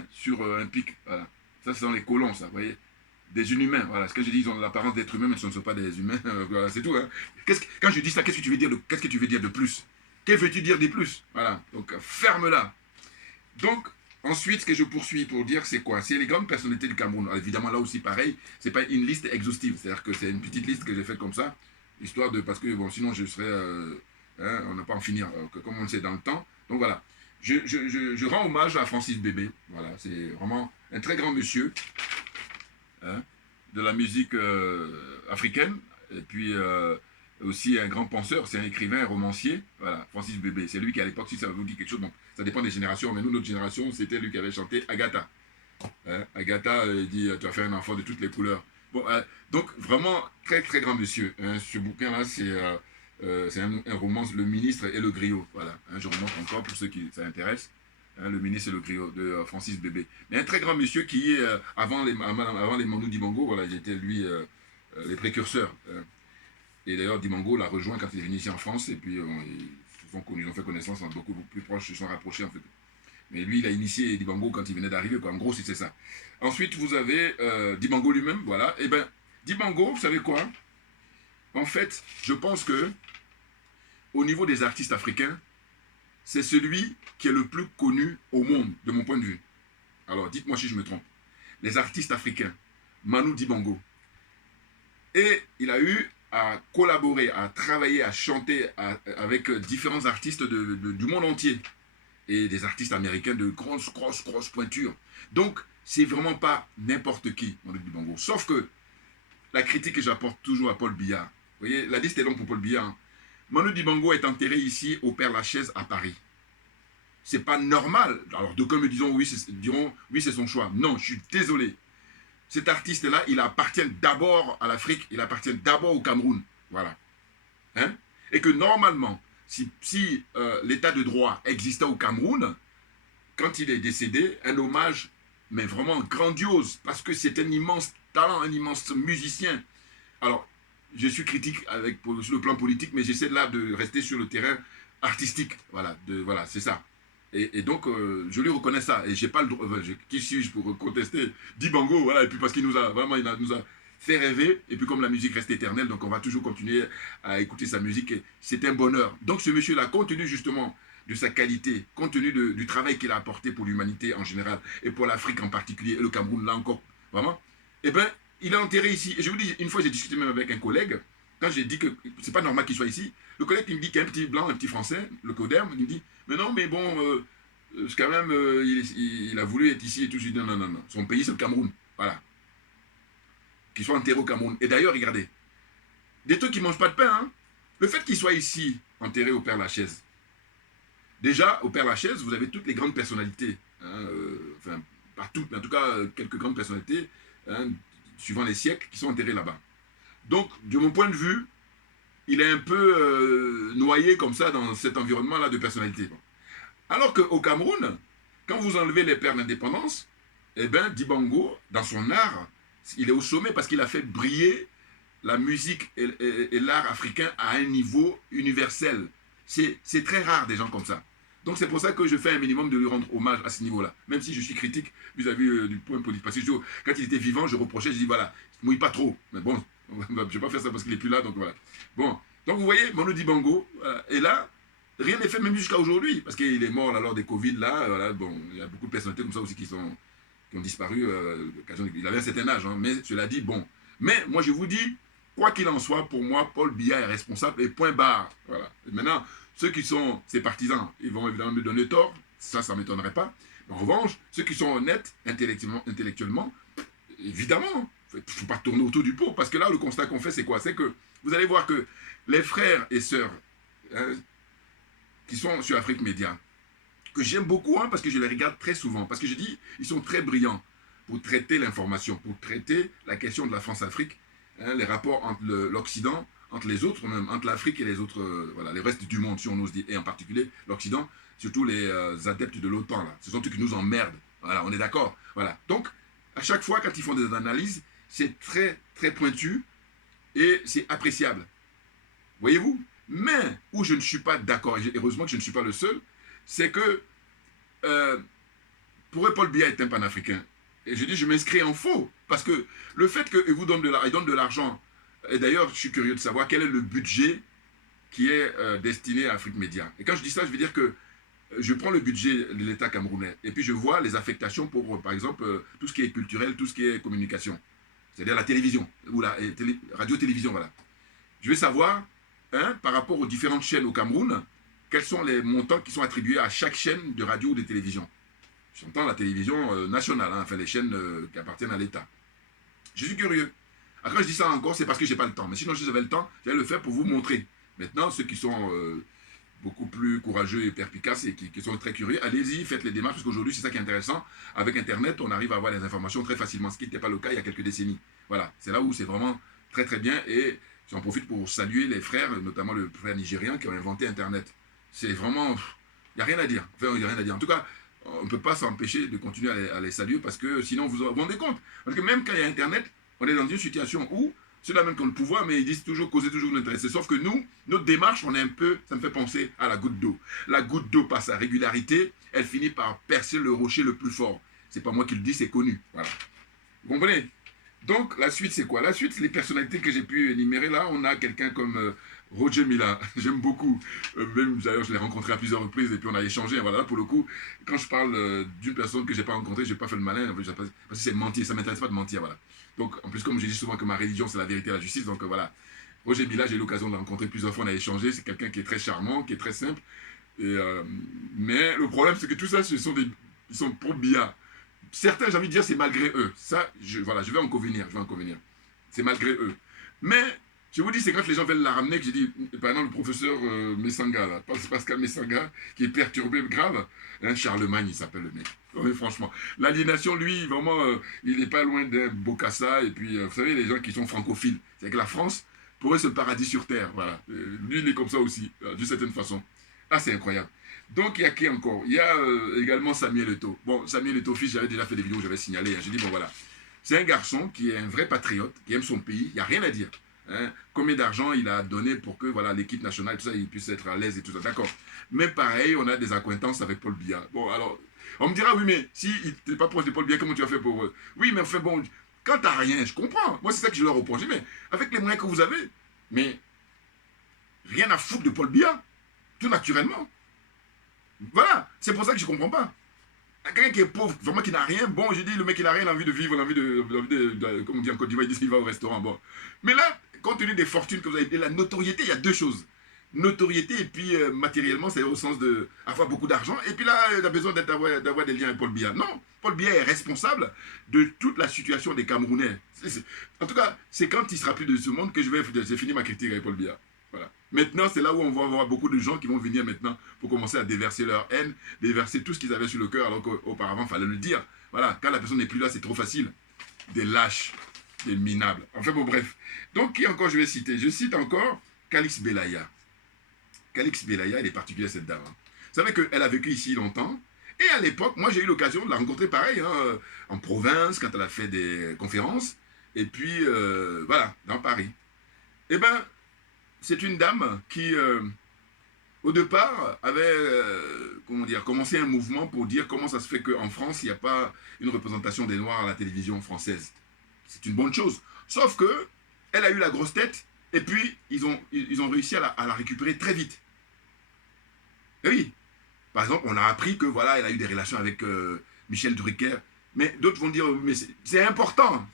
sur un pic. Voilà. Ça, c'est dans les colons, ça. Vous voyez? Des inhumains. Voilà. Ce que je dis, ils ont l'apparence d'être humains, mais ce ne sont pas des humains. Voilà, c'est tout. Hein. Quand je dis ça, qu'est-ce que tu veux dire de plus? Que veux-tu dire de plus? Voilà. Donc, ferme-la. Donc, ensuite, ce que je poursuis pour dire, c'est quoi? C'est les grandes personnalités du Cameroun. Alors, évidemment, là aussi, pareil, c'est pas une liste exhaustive. C'est-à-dire que c'est une petite liste que j'ai faite comme ça, histoire de... Parce que, bon, sinon, je serais... on n'a pas à en finir, comme on le sait dans le temps. Donc, voilà. Je rends hommage à Francis Bébé. Voilà, c'est vraiment un très grand monsieur de la musique africaine. Et puis... aussi un grand penseur, c'est un écrivain, un romancier, voilà, Francis Bébé. C'est lui qui, à l'époque, si ça vous dit quelque chose, bon, ça dépend des générations, mais nous, notre génération, c'était lui qui avait chanté Agatha. Agatha dit, tu vas faire un enfant de toutes les couleurs. Bon, donc, vraiment, très, très grand monsieur. Ce bouquin-là, c'est un romance, Le ministre et le griot. Voilà, je remonte encore pour ceux qui ça intéresse. Le ministre et le griot de Francis Bébé. Mais un très grand monsieur qui est, avant les Manu Dibango, voilà, j'étais lui, les précurseurs. Et d'ailleurs, Dibango l'a rejoint quand il est venu ici en France, et puis ils ont fait connaissance, beaucoup plus proches, ils se sont rapprochés en fait. Mais lui, il a initié Dibango quand il venait d'arriver, quoi. En gros, c'est ça. Ensuite, vous avez Dibango lui-même, voilà. Et bien, Dibango, vous savez quoi? En fait, je pense que, au niveau des artistes africains, c'est celui qui est le plus connu au monde, de mon point de vue. Alors, dites-moi si je me trompe. Les artistes africains, Manu Dibango. Et il a eu à collaborer, à travailler, à chanter avec différents artistes du monde entier. Et des artistes américains de grosse pointure. Donc, c'est vraiment pas n'importe qui, Manu Dibango. Sauf que, la critique que j'apporte toujours à Paul Biya, vous voyez, la liste est longue pour Paul Biya. Manu Dibango est enterré ici au Père-Lachaise à Paris. C'est pas normal. Alors, d'aucuns me diront, oui, c'est son choix. Non, je suis désolé. Cet artiste-là, il appartient d'abord à l'Afrique, il appartient d'abord au Cameroun. Voilà. Et que normalement, si l'état de droit existait au Cameroun, quand il est décédé, un hommage, mais vraiment grandiose, parce que c'est un immense talent, un immense musicien. Alors, je suis critique sur le plan politique, mais j'essaie là de rester sur le terrain artistique. Voilà, c'est ça. Et donc, je lui reconnais ça. Et j'ai pas le droit. Qui suis-je pour contester Dibango, voilà. Et puis parce qu'il nous a fait rêver. Et puis comme la musique reste éternelle, donc on va toujours continuer à écouter sa musique. C'est un bonheur. Donc ce monsieur-là, compte tenu justement de sa qualité, compte tenu du travail qu'il a apporté pour l'humanité en général, et pour l'Afrique en particulier, et le Cameroun là encore, vraiment, eh bien, il est enterré ici. Et je vous dis, une fois j'ai discuté même avec un collègue, quand j'ai dit que c'est pas normal qu'il soit ici, le collègue il me dit qu'il y a un petit blanc, un petit français, le coderme, il me dit, mais non, mais bon, quand même, il a voulu être ici et tout. Je dis, non. Son pays, c'est le Cameroun. Voilà. Qu'il soit enterré au Cameroun. Et d'ailleurs, regardez, des trucs qui ne mangent pas de pain, hein. Le fait qu'il soit ici, enterré au Père-Lachaise, déjà, au Père-Lachaise, vous avez toutes les grandes personnalités. Enfin, pas toutes, mais en tout cas, quelques grandes personnalités, suivant les siècles, qui sont enterrées là-bas. Donc, de mon point de vue, il est un peu noyé comme ça dans cet environnement-là de personnalité. Alors qu'au Cameroun, quand vous enlevez les pères d'indépendance, eh bien, Dibango, dans son art, il est au sommet parce qu'il a fait briller la musique et l'art africain à un niveau universel. C'est très rare des gens comme ça. Donc c'est pour ça que je fais un minimum de lui rendre hommage à ce niveau-là. Même si je suis critique vis-à-vis du point politique. Parce que quand il était vivant, je reprochais, je dis voilà, mouille pas trop. Mais bon, je ne vais pas faire ça parce qu'il n'est plus là, donc voilà. Bon, donc vous voyez, Manu Dibango, et là, rien n'est fait même jusqu'à aujourd'hui, parce qu'il est mort là, lors des Covid, là, voilà, bon, il y a beaucoup de personnalités comme ça aussi qui ont disparu, il avait un certain âge, hein, mais cela dit, bon. Mais moi je vous dis, quoi qu'il en soit, pour moi, Paul Biya est responsable, et point barre, voilà. Et maintenant, ceux qui sont ses partisans, ils vont évidemment me donner tort, ça ne m'étonnerait pas. En revanche, ceux qui sont honnêtes intellectuellement, évidemment, il ne faut pas tourner autour du pot, parce que là, le constat qu'on fait, c'est quoi? C'est que vous allez voir que les frères et sœurs qui sont sur Afrique Média, que j'aime beaucoup, parce que je les regarde très souvent, parce que je dis, ils sont très brillants pour traiter l'information, pour traiter la question de la France-Afrique, les rapports entre l'Occident, entre les autres, même entre l'Afrique et les autres, voilà, les restes du monde, si on ose dire, et en particulier l'Occident, surtout les adeptes de l'OTAN, là. Ce sont eux qui nous emmerdent. Voilà, on est d'accord. Voilà. Donc, à chaque fois, quand ils font des analyses, c'est très, très pointu et c'est appréciable. Voyez-vous? Mais où je ne suis pas d'accord, et heureusement que je ne suis pas le seul, c'est que pour eux, Paul Biya est un panafricain. Et je dis, je m'inscris en faux. Parce que le fait qu'il vous donne de l'argent, et d'ailleurs, je suis curieux de savoir quel est le budget qui est destiné à Afrique Média. Et quand je dis ça, je veux dire que je prends le budget de l'État camerounais et puis je vois les affectations pour, par exemple, tout ce qui est culturel, tout ce qui est communication. C'est-à-dire la télévision, ou la radio-télévision, voilà. Je veux savoir, par rapport aux différentes chaînes au Cameroun, quels sont les montants qui sont attribués à chaque chaîne de radio ou de télévision. J'entends la télévision nationale, enfin les chaînes qui appartiennent à l'État. Je suis curieux. Quand je dis ça encore, c'est parce que je n'ai pas le temps. Mais sinon, si j'avais le temps, j'allais le faire pour vous montrer. Maintenant, ceux qui sont beaucoup plus courageux et perspicaces et qui sont très curieux, allez-y, faites les démarches, parce qu'aujourd'hui, c'est ça qui est intéressant. Avec Internet, on arrive à avoir les informations très facilement, ce qui n'était pas le cas il y a quelques décennies. Voilà, c'est là où c'est vraiment très très bien. Et j'en profite pour saluer les frères, notamment le frère nigérien qui ont inventé Internet. C'est vraiment... Il n'y a rien à dire. Enfin, il n'y a rien à dire. En tout cas, on ne peut pas s'empêcher de continuer à les saluer parce que sinon, vous vous rendez compte. Parce que même quand il y a Internet, on est dans une situation où ceux-là même qui ont le pouvoir, mais ils disent toujours causer toujours l'intérêt. Sauf que nous, notre démarche, on est un peu, ça me fait penser à la goutte d'eau. La goutte d'eau, par sa régularité, elle finit par percer le rocher le plus fort. C'est pas moi qui le dis, c'est connu. Voilà. Vous comprenez? Donc, la suite, c'est quoi? La suite, les personnalités que j'ai pu énumérer là, on a quelqu'un comme Roger Mila. J'aime beaucoup. Même d'ailleurs, je l'ai rencontré à plusieurs reprises et puis on a échangé. Voilà, pour le coup, quand je parle d'une personne que je n'ai pas rencontrée, je n'ai pas fait le malin. Parce que c'est mentir. Ça ne m'intéresse pas de mentir. Voilà. Donc, en plus, comme je dis souvent que ma religion, c'est la vérité et la justice. Donc, voilà. Roger Mila, j'ai eu l'occasion de le rencontrer plusieurs fois. On a échangé. C'est quelqu'un qui est très charmant, qui est très simple. Et, mais le problème, c'est que tout ça, ils sont pour Biya. Certains, j'ai envie de dire, c'est malgré eux. Ça, voilà, je vais en convenir. C'est malgré eux. Mais, je vous dis, c'est quand les gens veulent la ramener que j'ai dit, par exemple, le professeur Messanga, là, Pascal Messanga, qui est perturbé grave. Charlemagne, il s'appelle le mec. Oui, franchement. L'aliénation, lui, vraiment, il n'est pas loin d'un Bokassa. Et puis, vous savez, les gens qui sont francophiles. C'est que la France, pour eux, c'est le paradis sur Terre. Voilà. Lui, il est comme ça aussi, d'une certaine façon. Ah, c'est incroyable. Donc, il y a qui encore? Il y a également Samuel Eto'o. Bon, Samuel Eto'o, fils, j'avais déjà fait des vidéos, j'avais signalé. J'ai dit, bon, voilà. C'est un garçon qui est un vrai patriote, qui aime son pays. Il n'y a rien à dire. Combien d'argent il a donné pour que voilà, l'équipe nationale, tout ça, il puisse être à l'aise et tout ça. D'accord. Mais pareil, on a des accointances avec Paul Biya. Bon, alors, on me dira, oui, mais si tu n'es pas proche de Paul Biya, comment tu as fait pour eux? Oui, mais enfin, bon, quand tu n'as rien, je comprends. Moi, c'est ça que je leur reproche. Mais avec les moyens que vous avez, mais rien à foutre de Paul Biya. Tout naturellement. Voilà, c'est pour ça que je ne comprends pas. Quelqu'un qui est pauvre, vraiment qui n'a rien, bon, j'ai dit, le mec il n'a rien, il a envie de vivre, il a envie de comme on dit en Côte d'Ivoire, il dit qu'il va au restaurant, bon. Mais là, compte tenu des fortunes que vous avez, de la notoriété, il y a deux choses. Notoriété et puis matériellement, c'est au sens de avoir beaucoup d'argent. Et puis là, il a besoin d'avoir des liens avec Paul Biya. Non, Paul Biya est responsable de toute la situation des Camerounais. En tout cas, c'est quand il sera plus de ce monde que j'ai fini ma critique avec Paul Biya. Voilà. Maintenant, c'est là où on va avoir beaucoup de gens qui vont venir maintenant pour commencer à déverser leur haine, déverser tout ce qu'ils avaient sur le cœur, alors qu'auparavant, il fallait le dire. Voilà, quand la personne n'est plus là, c'est trop facile. Des lâches, des minables. Enfin bon, bref. Donc, qui encore je vais citer? Je cite encore Calix Belaya. Calix Belaya, elle est particulière, cette dame. Vous savez qu'elle a vécu ici longtemps. Et à l'époque, moi, j'ai eu l'occasion de la rencontrer pareil, en province, quand elle a fait des conférences. Et puis, voilà, dans Paris. Eh bien, c'est une dame qui, au départ, avait commencé un mouvement pour dire comment ça se fait qu'en France, il n'y a pas une représentation des Noirs à la télévision française. C'est une bonne chose. Sauf que elle a eu la grosse tête et puis ils ont réussi à la récupérer très vite. Et oui. Par exemple, on a appris que voilà, elle a eu des relations avec Michel Drucker. Mais d'autres vont dire, mais c'est important.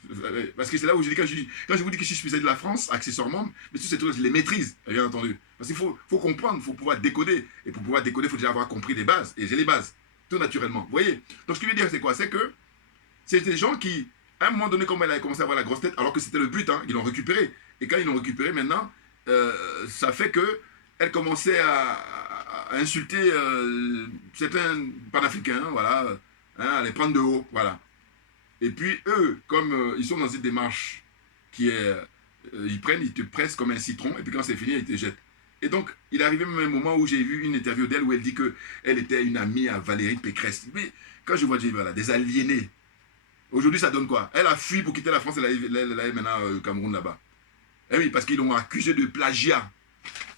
Parce que c'est là où je dis, quand je vous dis que je suis spécialiste de la France, accessoirement, mais tous ces trucs, je les maîtrise, bien entendu. Parce qu'il faut comprendre, il faut pouvoir décoder. Et pour pouvoir décoder, il faut déjà avoir compris les bases. Et j'ai les bases, tout naturellement. Vous voyez? Donc ce que je veux dire, c'est quoi? C'est que c'est des gens qui, à un moment donné, comme elle a commencé à avoir la grosse tête, alors que c'était le but, ils l'ont récupéré. Et quand ils l'ont récupéré, maintenant, ça fait que elle commençait à insulter certains panafricains, voilà, à les prendre de haut, voilà. Et puis eux, comme ils sont dans une démarche qui est Ils prennent, ils te pressent comme un citron, et puis quand c'est fini, ils te jettent. Et donc, il est arrivé même un moment où j'ai vu une interview d'elle où elle dit qu'elle était une amie à Valérie Pécresse. Mais quand je vois voilà, des aliénés, aujourd'hui ça donne quoi? Elle a fui pour quitter la France, elle est maintenant au Cameroun là-bas. Eh oui, parce qu'ils l'ont accusé de plagiat.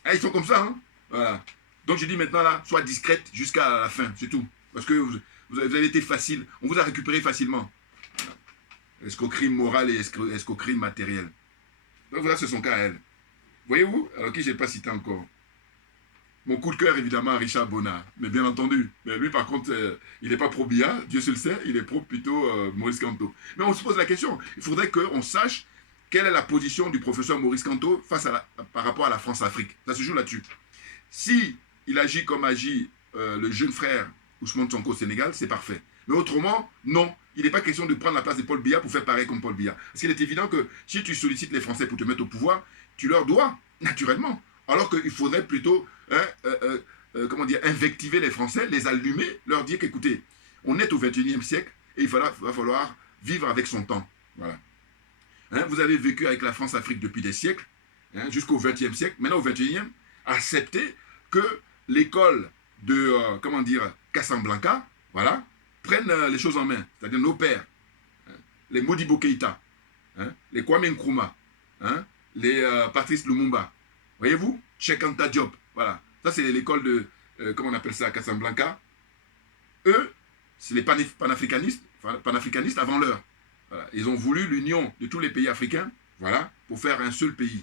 Eh, ils sont comme ça, hein? Voilà. Donc je dis maintenant là, sois discrète jusqu'à la fin, c'est tout. Parce que vous avez été facile, on vous a récupéré facilement. Voilà. Escroquerie morale et escroquerie matérielle. Donc voilà, c'est son cas à elle. Voyez-vous? Alors qui je n'ai pas cité encore. Mon coup de cœur, évidemment, Richard Bonnard. Mais bien entendu. Mais lui, par contre, il n'est pas pro-Bia, Dieu se le sait, il est pro plutôt Maurice Kamto. Mais on se pose la question. Il faudrait qu'on sache quelle est la position du professeur Maurice Kamto par rapport à la France-Afrique. Ça se joue là-dessus. Si il agit comme agit le jeune frère Ousmane Sonko au Sénégal, c'est parfait. Mais autrement, non. Il n'est pas question de prendre la place de Paul Biya pour faire pareil comme Paul Biya. Parce qu'il est évident que si tu sollicites les Français pour te mettre au pouvoir, tu leur dois, naturellement. Alors qu'il faudrait plutôt, comment dire, invectiver les Français, les allumer, leur dire qu'écoutez, on est au XXIe siècle et il va falloir vivre avec son temps. Voilà. Hein, vous avez vécu avec la France-Afrique depuis des siècles, hein, jusqu'au XXe siècle. Maintenant, au XXIe, acceptez que l'école de, comment dire, Casablanca, voilà, prennent les choses en main, c'est-à-dire nos pères, hein, les Modibo Keïta, hein, les Kwame Nkrumah, hein, les Patrice Lumumba. Voyez-vous? Cheikh Anta Diop. Voilà. Ça, c'est l'école de, comment on appelle ça, Casablanca. Eux, c'est les panafricanistes avant l'heure. Voilà. Ils ont voulu l'union de tous les pays africains, voilà, pour faire un seul pays.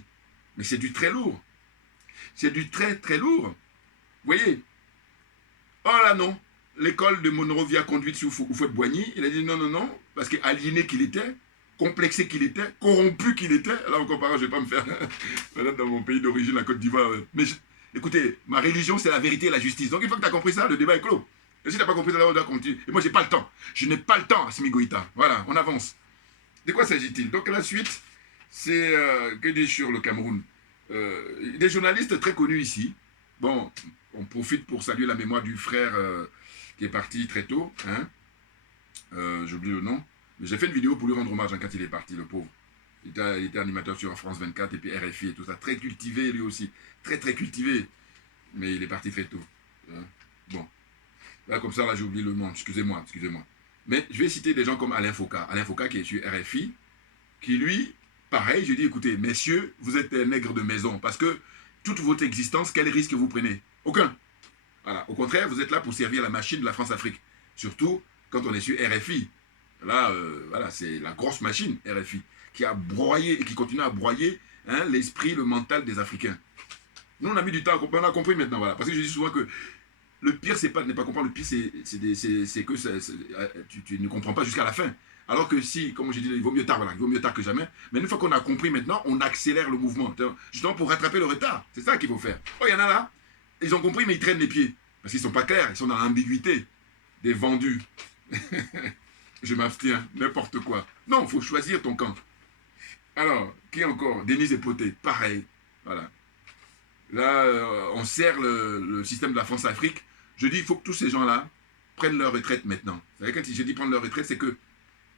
Mais c'est du très lourd. C'est du très, très lourd. Vous voyez? Oh là non. L'école de Monrovia conduite sous Houphouët-Boigny, il a dit non, non, non, parce qu'aliéné qu'il était, complexé qu'il était, corrompu qu'il était, là encore par je ne vais pas me faire dans mon pays d'origine, la Côte d'Ivoire. Mais écoutez, ma religion, c'est la vérité et la justice. Donc une fois que tu as compris ça, le débat est clos. Et si tu n'as pas compris ça, on doit continuer. Et moi, je n'ai pas le temps. Je n'ai pas le temps, Assimi Goïta. Voilà, on avance. De quoi s'agit-il? Donc la suite, c'est que dis-je sur le Cameroun? Des journalistes très connus ici. Bon, on profite pour saluer la mémoire du frère qui est parti très tôt. Hein? J'oublie le nom. Mais j'ai fait une vidéo pour lui rendre hommage hein, quand il est parti, le pauvre. Il était animateur sur France 24 et puis RFI et tout ça. Très cultivé lui aussi. Très très cultivé. Mais il est parti très tôt. Hein? Bon. Là, comme ça, là, j'ai oublié le nom. Excusez-moi, excusez-moi. Mais je vais citer des gens comme Alain Foucault. Alain Foucault qui est sur RFI, qui lui, pareil, je dis, écoutez, messieurs, vous êtes des nègres de maison. Parce que toute votre existence, quel risque vous prenez? Aucun. Voilà. Au contraire, vous êtes là pour servir la machine de la France-Afrique. Surtout quand on est sur RFI. Là, voilà, c'est la grosse machine, RFI, qui a broyé et qui continue à broyer hein, l'esprit, le mental des Africains. Nous, on a mis du temps, on a compris maintenant, voilà. Parce que je dis souvent que le pire, c'est pas ne pas comprendre, le pire, c'est que tu ne comprends pas jusqu'à la fin. Alors que si, comme j'ai dit, il vaut mieux tard, voilà, il vaut mieux tard que jamais. Mais une fois qu'on a compris maintenant, on accélère le mouvement. Justement pour rattraper le retard. C'est ça qu'il faut faire. Oh, il y en a là, ils ont compris, mais ils traînent les pieds. Parce qu'ils ne sont pas clairs, ils sont dans l'ambiguïté. Des vendus. Je m'abstiens, n'importe quoi. Non, il faut choisir ton camp. Alors, qui encore? Denise Epoté, pareil. Voilà. Là, on sert le système de la France-Afrique. Je dis, il faut que tous ces gens-là prennent leur retraite maintenant. Vous savez, quand je dis prendre leur retraite, c'est que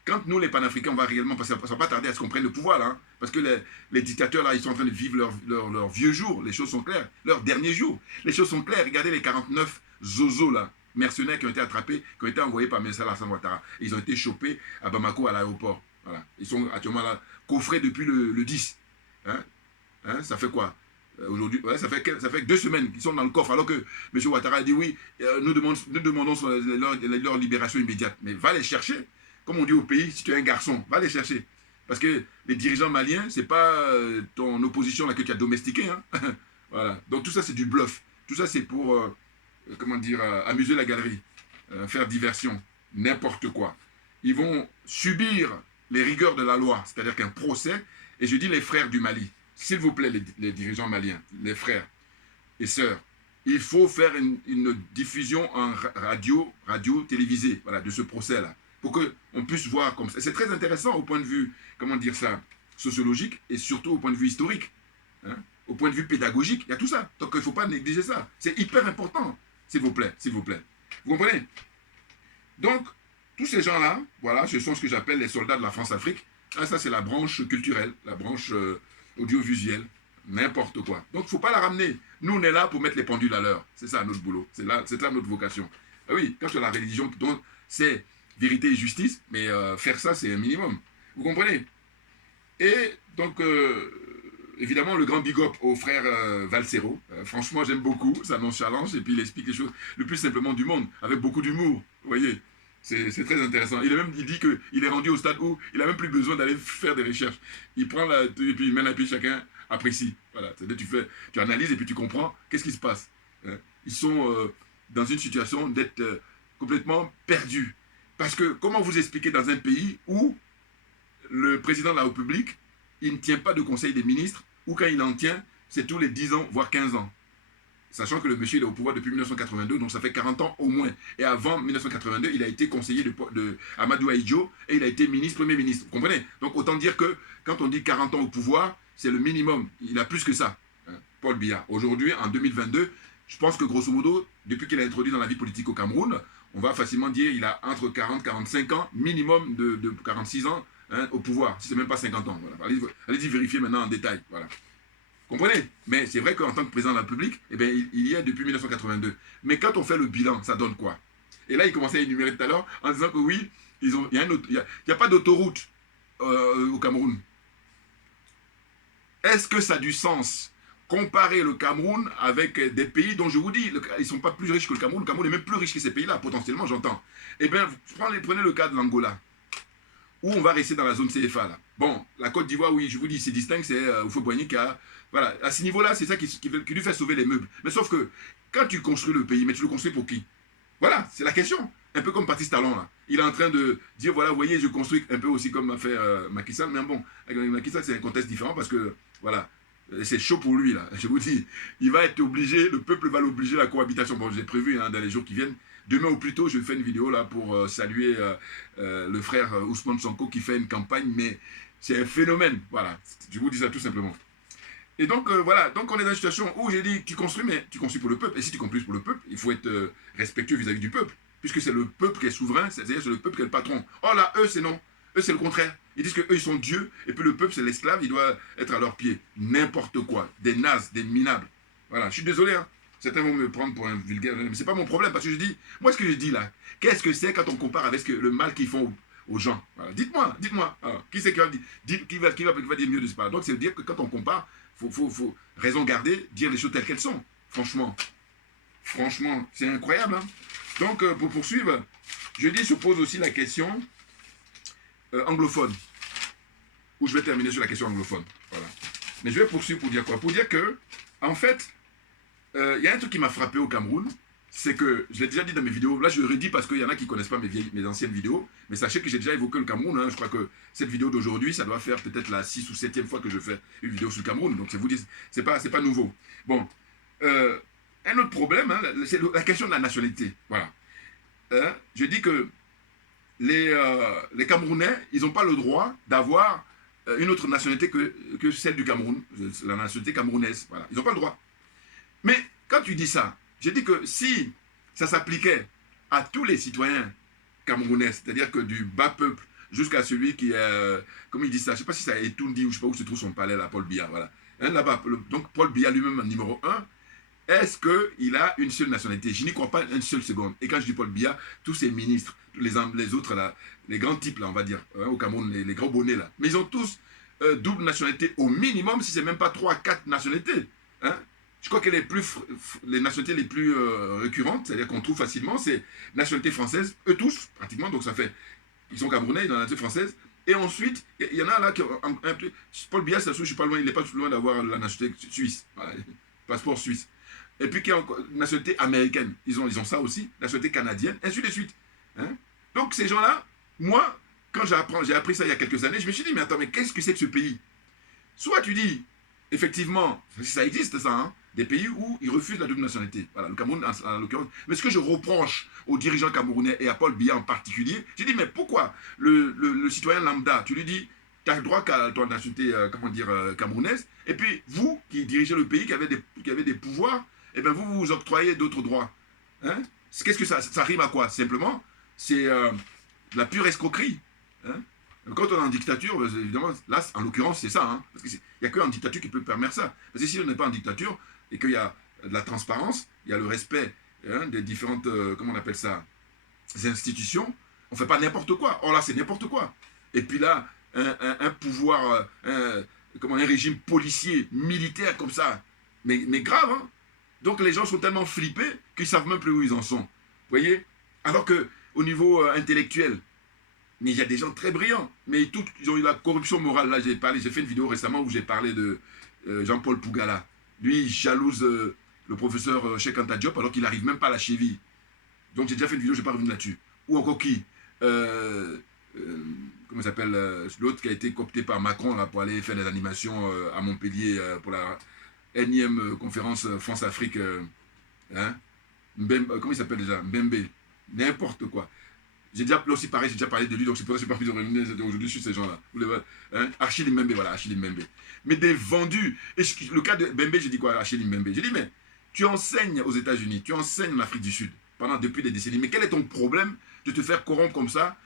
quand nous, les panafricains, on va réellement passer, ça ne va pas tarder à ce qu'on prenne le pouvoir, là. Hein, parce que les dictateurs, là, ils sont en train de vivre leur vieux jour. Les choses sont claires. Leurs derniers jours. Les choses sont claires. Regardez les 49 zozos, là. Mercenaires qui ont été attrapés, qui ont été envoyés par Messala Alassane Ouattara. Ils ont été chopés à Bamako, à l'aéroport. Voilà. Ils sont actuellement là, coffrés depuis le 10. Hein? Hein? Ça fait quoi? Aujourd'hui, ouais, ça fait 2 semaines qu'ils sont dans le coffre, alors que M. Ouattara a dit oui, nous demandons leur libération immédiate. Mais va les chercher. Comme on dit au pays, si tu es un garçon, va les chercher. Parce que les dirigeants maliens, ce n'est pas ton opposition là, que tu as domestiqué. Hein? Voilà. Donc tout ça, c'est du bluff. Tout ça, c'est pour... comment dire, amuser la galerie, faire diversion, n'importe quoi. Ils vont subir les rigueurs de la loi, c'est-à-dire qu'un procès, et je dis les frères du Mali, s'il vous plaît, les dirigeants maliens, les frères et sœurs, il faut faire une diffusion en radio télévisée, voilà, de ce procès-là, pour qu'on puisse voir comme ça. C'est très intéressant au point de vue, comment dire ça, sociologique, et surtout au point de vue historique, hein, au point de vue pédagogique, il y a tout ça. Donc il ne faut pas négliger ça. C'est hyper important. S'il vous plaît, s'il vous plaît. Vous comprenez? Donc, tous ces gens-là, voilà, ce sont ce que j'appelle les soldats de la France-Afrique. Ah, ça, c'est la branche culturelle, la branche audiovisuel, n'importe quoi. Donc, il ne faut pas la ramener. Nous, on est là pour mettre les pendules à l'heure. C'est ça notre boulot. C'est là notre vocation. Ah oui, quand tu as la religion, c'est vérité et justice, mais faire ça, c'est un minimum. Vous comprenez? Et donc, évidemment, le grand big up au frère Valsero. Franchement, j'aime beaucoup sa nonchalance et puis il explique les choses le plus simplement du monde, avec beaucoup d'humour. Vous voyez, c'est très intéressant. Il dit qu'il est rendu au stade où il n'a même plus besoin d'aller faire des recherches. Il prend et puis il met la pied, chacun apprécie. Voilà, c'est-à-dire tu analyses et puis tu comprends qu'est-ce qui se passe. Ils sont dans une situation d'être complètement perdus. Parce que comment vous expliquez dans un pays où le président de la République, il ne tient pas de conseil des ministres, ou quand il en tient, c'est tous les 10 ans, voire 15 ans. Sachant que le monsieur il est au pouvoir depuis 1982, donc ça fait 40 ans au moins. Et avant 1982, il a été conseiller de Amadou Ahidjo et il a été ministre, premier ministre. Vous comprenez? Donc autant dire que quand on dit 40 ans au pouvoir, c'est le minimum. Il a plus que ça. Paul Biya. Aujourd'hui, en 2022, je pense que grosso modo, depuis qu'il a introduit dans la vie politique au Cameroun, on va facilement dire qu'il a entre 40 et 45 ans, minimum de 46 ans, au pouvoir, si ce n'est même pas 50 ans. Voilà. Allez-y vérifier maintenant en détail. Voilà. Comprenez? Mais c'est vrai qu'en tant que président de la République, eh bien, il y est depuis 1982. Mais quand on fait le bilan, ça donne quoi? Et là, il commençait à énumérer tout à l'heure en disant que oui, il n'y a pas d'autoroute au Cameroun. Est-ce que ça a du sens? Comparer le Cameroun avec des pays dont je vous dis, ils ne sont pas plus riches que le Cameroun est même plus riche que ces pays-là, potentiellement, j'entends. Eh bien, prenez le cas de l'Angola, où on va rester dans la zone CFA. Là. Bon, la Côte d'Ivoire, oui, je vous dis, c'est distinct, c'est Houphouët-Boigny qui a... Voilà, à ce niveau-là, c'est ça qui lui fait sauver les meubles. Mais sauf que, quand tu construis le pays, mais tu le construis pour qui? Voilà, c'est la question. Un peu comme Patrice Talon, là. Il est en train de dire, voilà, vous voyez, je construis un peu aussi comme a fait Macky Sall. Mais bon, avec Macky Sall, c'est un contexte différent parce que, voilà, c'est chaud pour lui, là. Je vous dis, il va être obligé, le peuple va l'obliger à la cohabitation. Bon, j'ai prévu dans les jours qui viennent. Demain ou plus tôt, je fais une vidéo là pour saluer le frère Ousmane Sonko qui fait une campagne, mais c'est un phénomène. Voilà, je vous dis ça tout simplement. Et donc, voilà, donc on est dans une situation où j'ai dit, tu construis, mais tu construis pour le peuple. Et si tu construis pour le peuple, il faut être respectueux vis-à-vis du peuple, puisque c'est le peuple qui est souverain, c'est-à-dire c'est le peuple qui est le patron. Or là, eux, c'est non. Eux, c'est le contraire. Ils disent qu'eux, ils sont Dieu, et puis le peuple, c'est l'esclave, il doit être à leurs pieds. N'importe quoi. Des nazes, des minables. Voilà, je suis désolé, hein. Certains vont me prendre pour un vulgaire, mais c'est pas mon problème, parce que je dis, moi, ce que je dis là, qu'est-ce que c'est quand on compare avec le mal qu'ils font aux gens? Voilà. Dites-moi. Alors, qui c'est qui va dire mieux de ce pas? Donc, c'est dire que quand on compare, faut raison garder, dire les choses telles qu'elles sont. Franchement, c'est incroyable. Hein. Donc, pour poursuivre, jeudi se pose aussi la question anglophone, où je vais terminer sur la question anglophone. Voilà. Mais je vais poursuivre pour dire quoi? Pour dire que, en fait, il y a un truc qui m'a frappé au Cameroun, c'est que, je l'ai déjà dit dans mes vidéos, là je le redis parce qu'il y en a qui ne connaissent pas mes anciennes vidéos, mais sachez que j'ai déjà évoqué le Cameroun, hein, je crois que cette vidéo d'aujourd'hui, ça doit faire peut-être la 6e ou 7e fois que je fais une vidéo sur le Cameroun, donc vous dites, c'est pas nouveau. Bon, un autre problème, hein, c'est la question de la nationalité, voilà. Je dis que les Camerounais, ils n'ont pas le droit d'avoir une autre nationalité que celle du Cameroun, la nationalité camerounaise, voilà, ils n'ont pas le droit. Mais quand tu dis ça, je dis que si ça s'appliquait à tous les citoyens camerounais, c'est-à-dire que du bas peuple jusqu'à celui qui est, comme il dit ça, je ne sais pas si ça est Toundi ou je ne sais pas où se trouve son palais, là, Paul Biya, voilà. Hein, là-bas, donc Paul Biya lui-même, numéro 1, est-ce qu'il a une seule nationalité? Je n'y crois pas une seule seconde. Et quand je dis Paul Biya, tous ces ministres, les autres, là, les grands types, là, on va dire, hein, au Cameroun, les grands bonnets, là, mais ils ont tous double nationalité au minimum, si ce n'est même pas 3 à 4 nationalités. Hein? Je crois que les nationalités les plus récurrentes, c'est-à-dire qu'on trouve facilement, c'est nationalité française, eux tous, pratiquement, donc ça fait, ils sont camerounais, ils ont la nationalité française, et ensuite, il y en a là qui ont Paul Biya, ça se trouve, je suis pas loin, il n'est pas loin d'avoir la nationalité suisse, voilà, passeport suisse. Et puis, qui a une nationalité américaine, ils ont ça aussi, nationalité canadienne, ainsi de suite. Hein? Donc, ces gens-là, moi, quand j'ai appris ça il y a quelques années, je me suis dit, mais attends, mais qu'est-ce que c'est que ce pays? Soit tu dis, effectivement, ça existe ça, hein, des pays où ils refusent la double nationalité. Voilà, le Cameroun en l'occurrence. Mais ce que je reproche aux dirigeants camerounais et à Paul Biya en particulier, j'ai dit, mais pourquoi le citoyen lambda, tu lui dis, tu as le droit qu'à ton nationalité, camerounaise, et puis vous, qui dirigez le pays, qui avez des pouvoirs, eh bien vous octroyez d'autres droits. Hein? Qu'est-ce que ça rime à quoi? Simplement, c'est de la pure escroquerie. Hein? Quand on est en dictature, évidemment, là, en l'occurrence, c'est ça. Hein, parce qu'il n'y a qu'en dictature qui peut permettre ça. Parce que si on n'est pas en dictature et qu'il y a de la transparence, il y a le respect des différentes, comment on appelle ça, institutions, on ne fait pas n'importe quoi. Or là, c'est n'importe quoi. Et puis là, un pouvoir, un régime policier, militaire comme ça, mais grave. Hein. Donc les gens sont tellement flippés qu'ils ne savent même plus où ils en sont. Vous voyez? Alors qu'au niveau intellectuel, mais il y a des gens très brillants, mais ils ont eu la corruption morale. Là, j'ai fait une vidéo récemment où j'ai parlé de Jean-Paul Pougala. Lui, il jalouse le professeur Cheikh Anta Diop alors qu'il n'arrive même pas à la cheville. Donc j'ai déjà fait une vidéo, je ne vais pas revenir là-dessus. Ou encore qui comment s'appelle l'autre qui a été coopté par Macron là, pour aller faire des animations à Montpellier pour la énième conférence France-Afrique. Comment il s'appelle déjà? Mbembe. N'importe quoi. J'ai déjà aussi pareil, j'ai déjà parlé de lui, donc c'est pour ça que je suis pas plus de revenir aujourd'hui sur ces gens-là. Achille Mbembe, voilà, Achille Mbembe. Mais des vendus. Et le cas de Mbembe, j'ai dit quoi, Achille Mbembe? J'ai dit, mais tu enseignes aux États-Unis, tu enseignes en Afrique du Sud depuis des décennies. Mais quel est ton problème de te faire corrompre comme ça?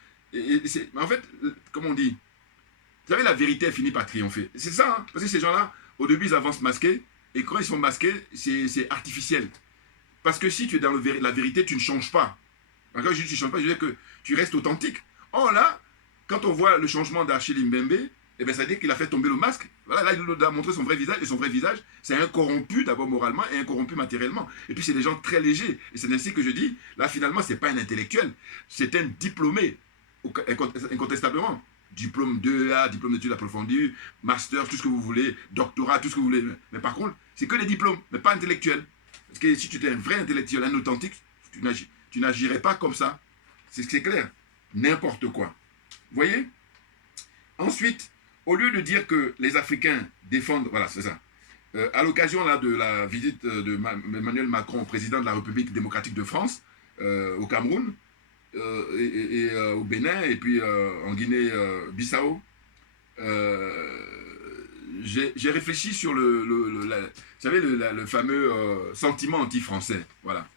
En fait, comme on dit, vous savez, la vérité a fini par triompher. C'est ça, hein? Parce que ces gens-là, au début, ils avancent masqués, et quand ils sont masqués, c'est artificiel. Parce que si tu es dans la vérité, tu ne changes pas. Quand je dis tu ne changes pas, je veux dire que tu restes authentique. Or là, quand on voit le changement d'Achille Mbembe, eh bien, ça veut dire qu'il a fait tomber le masque. Voilà, là, il a montré son vrai visage, et son vrai visage, c'est un corrompu d'abord moralement et un corrompu matériellement. Et puis, c'est des gens très légers. Et c'est ainsi que je dis, là, finalement, ce n'est pas un intellectuel, c'est un diplômé, incontestablement. Diplôme 2A, diplôme d'études approfondies, master, tout ce que vous voulez, doctorat, tout ce que vous voulez. Mais par contre, c'est que des diplômes, mais pas intellectuels. Parce que si tu étais un vrai intellectuel, un authentique, tu n'agirais pas comme ça. C'est clair. N'importe quoi. Vous voyez? Ensuite, au lieu de dire que les Africains défendent... Voilà, c'est ça. À l'occasion de la visite d'Emmanuel Macron, président de la République démocratique de France, au Cameroun, et au Bénin, et puis en Guinée-Bissau, j'ai réfléchi sur vous savez, le fameux sentiment anti-français. Voilà.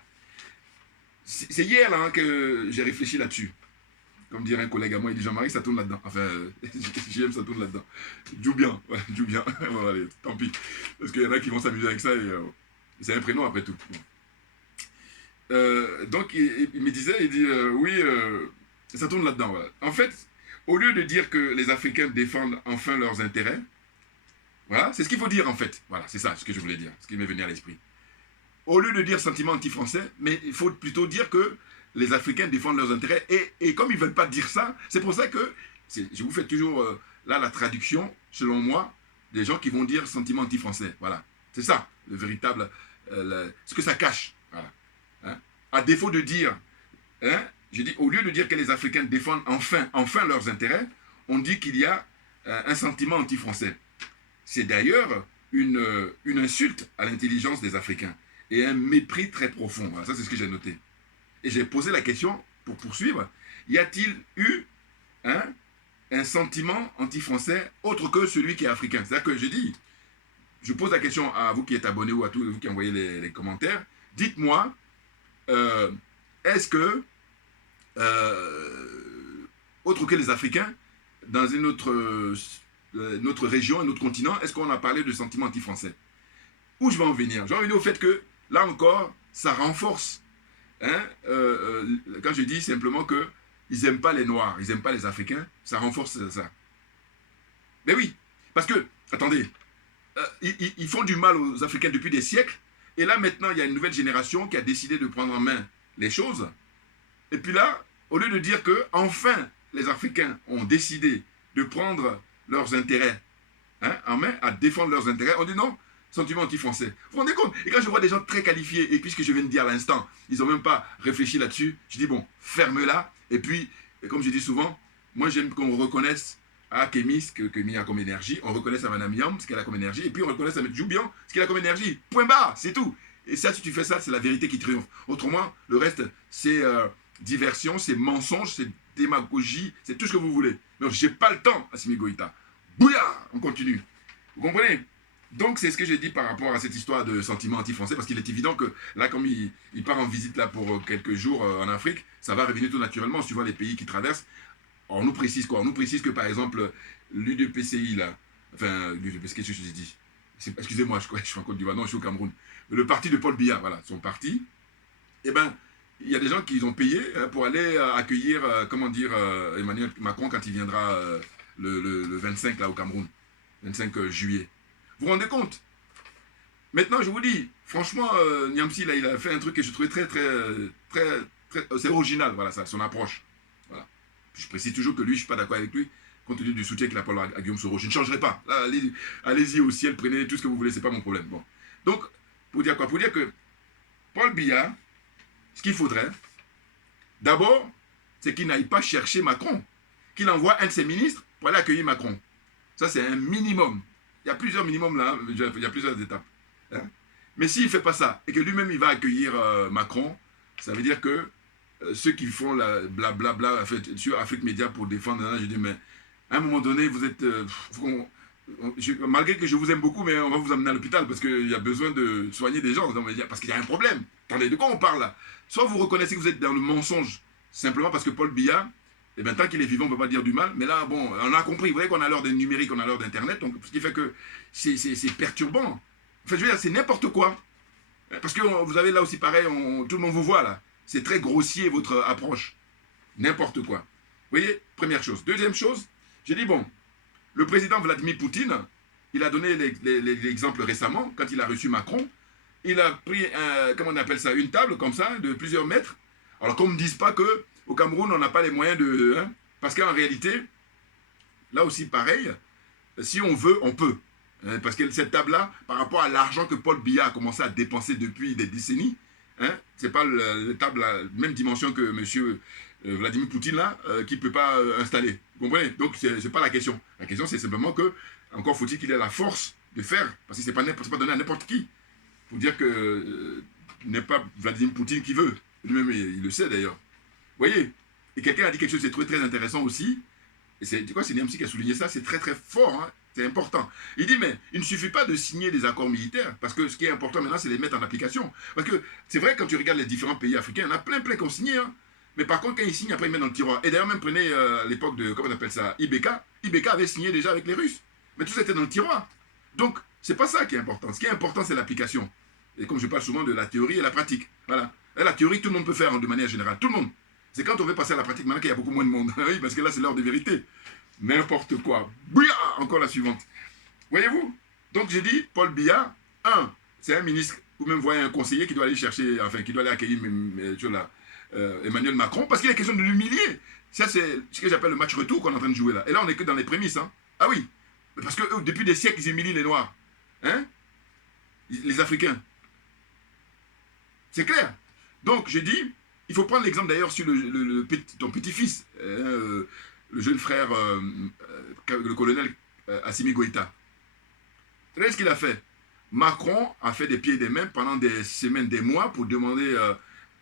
C'est hier là, hein, que j'ai réfléchi là-dessus. Comme dirait un collègue à moi, il dit Jean-Marie, ça tourne là-dedans. Enfin, JM, ça tourne là-dedans. Joue bien, ouais, joue bien. Bon, allez, tant pis. Parce qu'il y en a qui vont s'amuser avec ça et c'est un prénom après tout. Donc, il me disait, il dit, oui, ça tourne là-dedans. Voilà. En fait, au lieu de dire que les Africains défendent enfin leurs intérêts, voilà, c'est ce qu'il faut dire en fait. Voilà, c'est ça ce que je voulais dire, ce qui m'est venu à l'esprit. Au lieu de dire sentiment anti-français, mais il faut plutôt dire que les Africains défendent leurs intérêts. Et comme ils ne veulent pas dire ça, c'est pour ça que je vous fais toujours là la traduction, selon moi, des gens qui vont dire sentiment anti-français. Voilà, c'est ça, le véritable, ce que ça cache. Voilà. Hein? À défaut de dire, hein, je dis, au lieu de dire que les Africains défendent enfin leurs intérêts, on dit qu'il y a un sentiment anti-français. C'est d'ailleurs une insulte à l'intelligence des Africains et un mépris très profond. Voilà, ça, c'est ce que j'ai noté. Et j'ai posé la question, pour poursuivre, y a-t-il eu un sentiment anti-français autre que celui qui est africain? C'est-à-dire que je pose la question à vous qui êtes abonnés ou à tous vous qui envoyez les commentaires. Dites-moi, est-ce que, autre que les Africains, dans une autre région, un autre continent, est-ce qu'on a parlé de sentiment anti-français? Où je vais en venir? Je vais en venir au fait que, là encore, ça renforce. Hein, quand je dis simplement qu'ils n'aiment pas les Noirs, ils n'aiment pas les Africains, ça renforce ça. Mais oui, parce que, attendez, ils font du mal aux Africains depuis des siècles, et là maintenant, il y a une nouvelle génération qui a décidé de prendre en main les choses, et puis là, au lieu de dire que, enfin, les Africains ont décidé de prendre leurs intérêts en main, à défendre leurs intérêts, on dit non, sentiment anti-français. Vous vous rendez compte? Et quand je vois des gens très qualifiés, et puis ce que je viens de dire à l'instant, ils n'ont même pas réfléchi là-dessus, je dis bon, ferme-la, et puis, comme je dis souvent, moi j'aime qu'on reconnaisse à Kémy ce que Kémy a comme énergie, on reconnaisse à Madame Yam ce qu'elle a comme énergie, et puis on reconnaisse à M. Joubian ce qu'il a comme énergie. Point barre, c'est tout. Et ça, si tu fais ça, c'est la vérité qui triomphe. Autrement, le reste, c'est diversion, c'est mensonge, c'est démagogie, c'est tout ce que vous voulez. Mais j'ai pas le temps, Assimi Goïta. Bouya, on continue. Vous comprenez? Donc, c'est ce que j'ai dit par rapport à cette histoire de sentiment anti-français, parce qu'il est évident que là, comme il part en visite là pour quelques jours en Afrique, ça va revenir tout naturellement, suivant les pays qu'il traverse. on nous précise quoi? On nous précise que par exemple, l'UDPCI là, enfin, l'UDPCI, qu'est-ce que je vous ai dit? Excusez-moi, je suis en Côte d'Ivoire, non, je suis au Cameroun. Le parti de Paul Biya, voilà, son parti, eh ben, il y a des gens qui ont payé pour aller accueillir, comment dire, Emmanuel Macron quand il viendra le 25 là au Cameroun, 25 juillet. Vous vous rendez compte? Maintenant, je vous dis, franchement, Niamsi, là, il a fait un truc que je trouvais très, c'est original, voilà, ça, son approche. Voilà. Je précise toujours que lui, je ne suis pas d'accord avec lui, compte tenu du soutien qu'il apporte à Guillaume Soro. Je ne changerai pas. Là, allez-y au ciel, prenez tout ce que vous voulez, ce n'est pas mon problème. Bon. Donc, pour dire quoi? Pour dire que Paul Biya, ce qu'il faudrait, d'abord, c'est qu'il n'aille pas chercher Macron, qu'il envoie un de ses ministres pour aller accueillir Macron. Ça, c'est un minimum. Il y a plusieurs minimums là, il y a plusieurs étapes. Hein? Mais s'il ne fait pas ça, et que lui-même il va accueillir Macron, ça veut dire que ceux qui font la blablabla sur Afrique Média pour défendre, hein, je dis, mais à un moment donné, vous êtes... malgré que je vous aime beaucoup, mais on va vous amener à l'hôpital parce qu'il y a besoin de soigner des gens, parce qu'il y a un problème. Attendez, de quoi on parle là? Soit vous reconnaissez que vous êtes dans le mensonge, simplement parce que Paul Biya, eh bien, tant qu'il est vivant, on ne peut pas dire du mal, mais là, bon, on a compris, vous voyez qu'on a l'heure des numériques, on a l'heure d'Internet, donc ce qui fait que c'est perturbant. Enfin, je veux dire, c'est n'importe quoi. Parce que vous avez là aussi pareil, tout le monde vous voit là. C'est très grossier votre approche. N'importe quoi. Vous voyez, première chose. Deuxième chose, j'ai dit, bon, le président Vladimir Poutine, il a donné l'exemple récemment, quand il a reçu Macron, il a pris, comment on appelle ça, une table comme ça, de plusieurs mètres. Alors qu'on ne me dise pas qu'au Cameroun, on n'a pas les moyens de... Hein, parce qu'en réalité, là aussi pareil, si on veut, on peut. Parce que cette table-là, par rapport à l'argent que Paul Biya a commencé à dépenser depuis des décennies, hein, ce n'est pas la table à la même dimension que M. Vladimir Poutine, là, qui ne peut pas installer. Vous comprenez? Donc, ce n'est pas la question. La question, c'est simplement que, encore faut-il qu'il ait la force de faire, parce que ce n'est pas donné à n'importe qui. Il faut dire que n'est pas Vladimir Poutine qui veut. Lui-même, il le sait d'ailleurs. Vous voyez? Et quelqu'un a dit quelque chose qui est très intéressant aussi, et c'est Niamsi qui a souligné ça, c'est très fort, hein. C'est important. Il dit, mais il ne suffit pas de signer des accords militaires, parce que ce qui est important maintenant, c'est de les mettre en application. Parce que c'est vrai, quand tu regardes les différents pays africains, il y en a plein qui ont signé. Hein. Mais par contre, quand ils signent, après ils mettent dans le tiroir. Et d'ailleurs, même prenez à l'époque de, comment on appelle ça, IBK. IBK avait signé déjà avec les Russes. Mais tout ça était dans le tiroir. Donc, c'est pas ça qui est important. Ce qui est important, c'est l'application. Et comme je parle souvent de la théorie et la pratique. Voilà. Et la théorie, tout le monde peut faire, hein, de manière générale. Tout le monde. C'est quand on veut passer à la pratique, maintenant qu'il y a beaucoup moins de monde. Oui, parce que là, c'est l'heure de vérité. N'importe quoi. Bouya! Encore la suivante. Voyez-vous? Donc j'ai dit, Paul Biya, c'est un ministre, ou même voyez un conseiller qui doit aller chercher, enfin qui doit aller accueillir Emmanuel Macron, parce qu'il est question de l'humilier. Ça, c'est ce que j'appelle le match retour qu'on est en train de jouer là. Et là, on n'est que dans les prémices. Hein. Ah oui, parce que depuis des siècles, ils humilient les Noirs. Hein? Les Africains. C'est clair. Donc, j'ai dit, il faut prendre l'exemple d'ailleurs sur ton petit-fils, le jeune frère, le colonel Assimi Goïta. Regardez ce qu'il a fait. Macron a fait des pieds et des mains pendant des semaines, des mois pour demander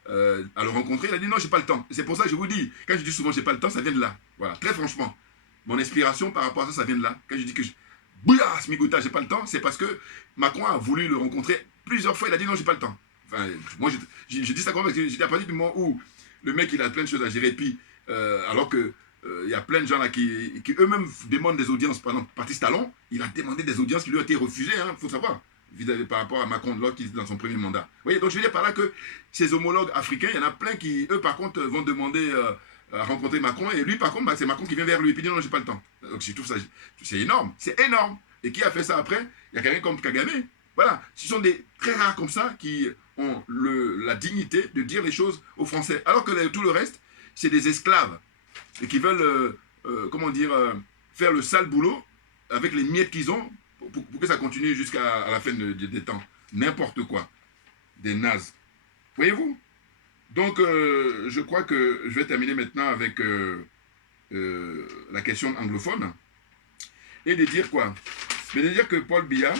à le rencontrer. Il a dit non, j'ai pas le temps. C'est pour ça que je vous dis, quand je dis souvent j'ai pas le temps, ça vient de là. Voilà, très franchement. Mon inspiration par rapport à ça, ça vient de là. Quand je dis que bouya, Assimi Goïta, j'ai pas le temps, c'est parce que Macron a voulu le rencontrer plusieurs fois. Il a dit non, j'ai pas le temps. Enfin, moi, je dis ça quand même parce que j'étais à partir du moment où le mec, il a plein de choses à gérer. Puis, alors que il y a plein de gens là qui eux-mêmes demandent des audiences. Par exemple, Patrice Talon, il a demandé des audiences qui lui ont été refusées, il faut savoir, vis-à-vis par rapport à Macron de qui était dans son premier mandat. Vous voyez, donc je veux dire par là que ses homologues africains, il y en a plein qui, eux, par contre, vont demander à rencontrer Macron, et lui, par contre, bah, c'est Macron qui vient vers lui, et puis dit non, j'ai pas le temps. Donc je trouve ça, c'est énorme, c'est énorme. Et qui a fait ça après? Il y a quelqu'un comme Kagame. Voilà, ce sont des très rares comme ça qui ont la dignité de dire les choses aux Français, alors que tout le reste, c'est des esclaves. Et qui veulent, comment dire, faire le sale boulot avec les miettes qu'ils ont pour que ça continue jusqu'à la fin des temps. N'importe quoi. Des nazes. Voyez-vous? Donc, je crois que je vais terminer maintenant avec la question anglophone. Et de dire quoi? Mais de dire que Paul Biya,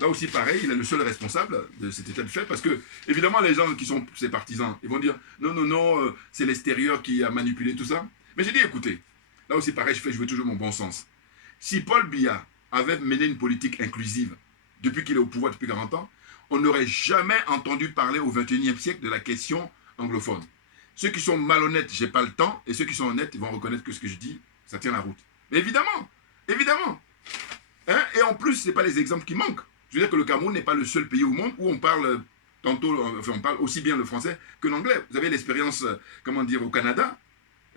là aussi pareil, il est le seul responsable de cet état de fait, parce que, évidemment, les gens qui sont ses partisans, ils vont dire, non, c'est l'extérieur qui a manipulé tout ça. Mais j'ai dit, écoutez, là aussi pareil, je veux toujours mon bon sens. Si Paul Biya avait mené une politique inclusive, depuis qu'il est au pouvoir depuis 40 ans, on n'aurait jamais entendu parler au XXIe siècle de la question anglophone. Ceux qui sont malhonnêtes, j'ai pas le temps, et ceux qui sont honnêtes, ils vont reconnaître que ce que je dis, ça tient la route. Mais évidemment, évidemment. Hein? Et en plus, ce n'est pas les exemples qui manquent. Je veux dire que le Cameroun n'est pas le seul pays au monde où on parle tantôt, enfin, on parle aussi bien le français que l'anglais. Vous avez l'expérience, comment dire, au Canada.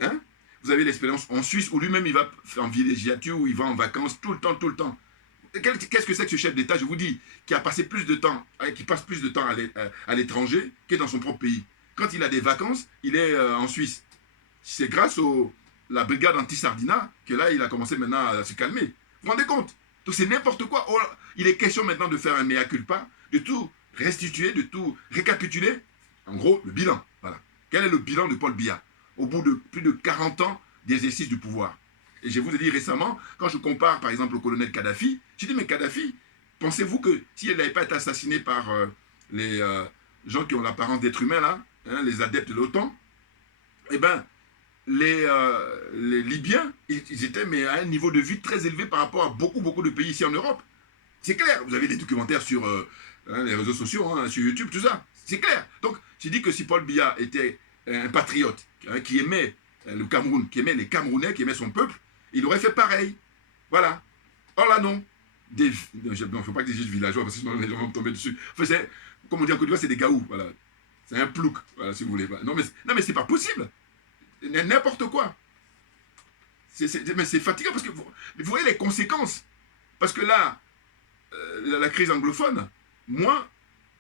Hein? Vous avez l'expérience en Suisse où lui-même il va en villégiature, où il va en vacances tout le temps, tout le temps. Qu'est-ce que c'est que ce chef d'État, je vous dis, qui a passé plus de temps, qui passe plus de temps à l'étranger qu'est dans son propre pays. Quand il a des vacances, il est en Suisse. C'est grâce à la brigade anti-Sardina que là, il a commencé maintenant à se calmer. Vous vous rendez compte? Donc c'est n'importe quoi. Oh, il est question maintenant de faire un mea culpa, de tout restituer, de tout récapituler. En gros, le bilan. Voilà. Quel est le bilan de Paul Biya au bout de plus de 40 ans d'exercice du pouvoir? Et je vous ai dit récemment, quand je compare par exemple au colonel Kadhafi, j'ai dit mais Kadhafi, pensez-vous que s'il n'avait pas été assassiné par les gens qui ont l'apparence d'être humains là, hein, les adeptes de l'OTAN, eh bien, les Libyens, ils étaient mais à un niveau de vie très élevé par rapport à beaucoup de pays ici en Europe. C'est clair, vous avez des documentaires sur les réseaux sociaux, hein, sur YouTube, tout ça. C'est clair. Donc, j'ai dit que si Paul Biya était un patriote, hein, qui aimait le Cameroun, qui aimait les Camerounais, qui aimait son peuple, il aurait fait pareil. Voilà. Or là, non. Il ne faut pas que des juges villageois, parce que sinon les gens vont me tomber dessus. Enfin, comme on dit en Côte d'Ivoire, c'est des gaous. Voilà. C'est un plouc, voilà, si vous voulez. Non, mais c'est pas possible. N'importe quoi. Mais c'est fatigant, parce que vous voyez les conséquences. Parce que là, la crise anglophone, moi,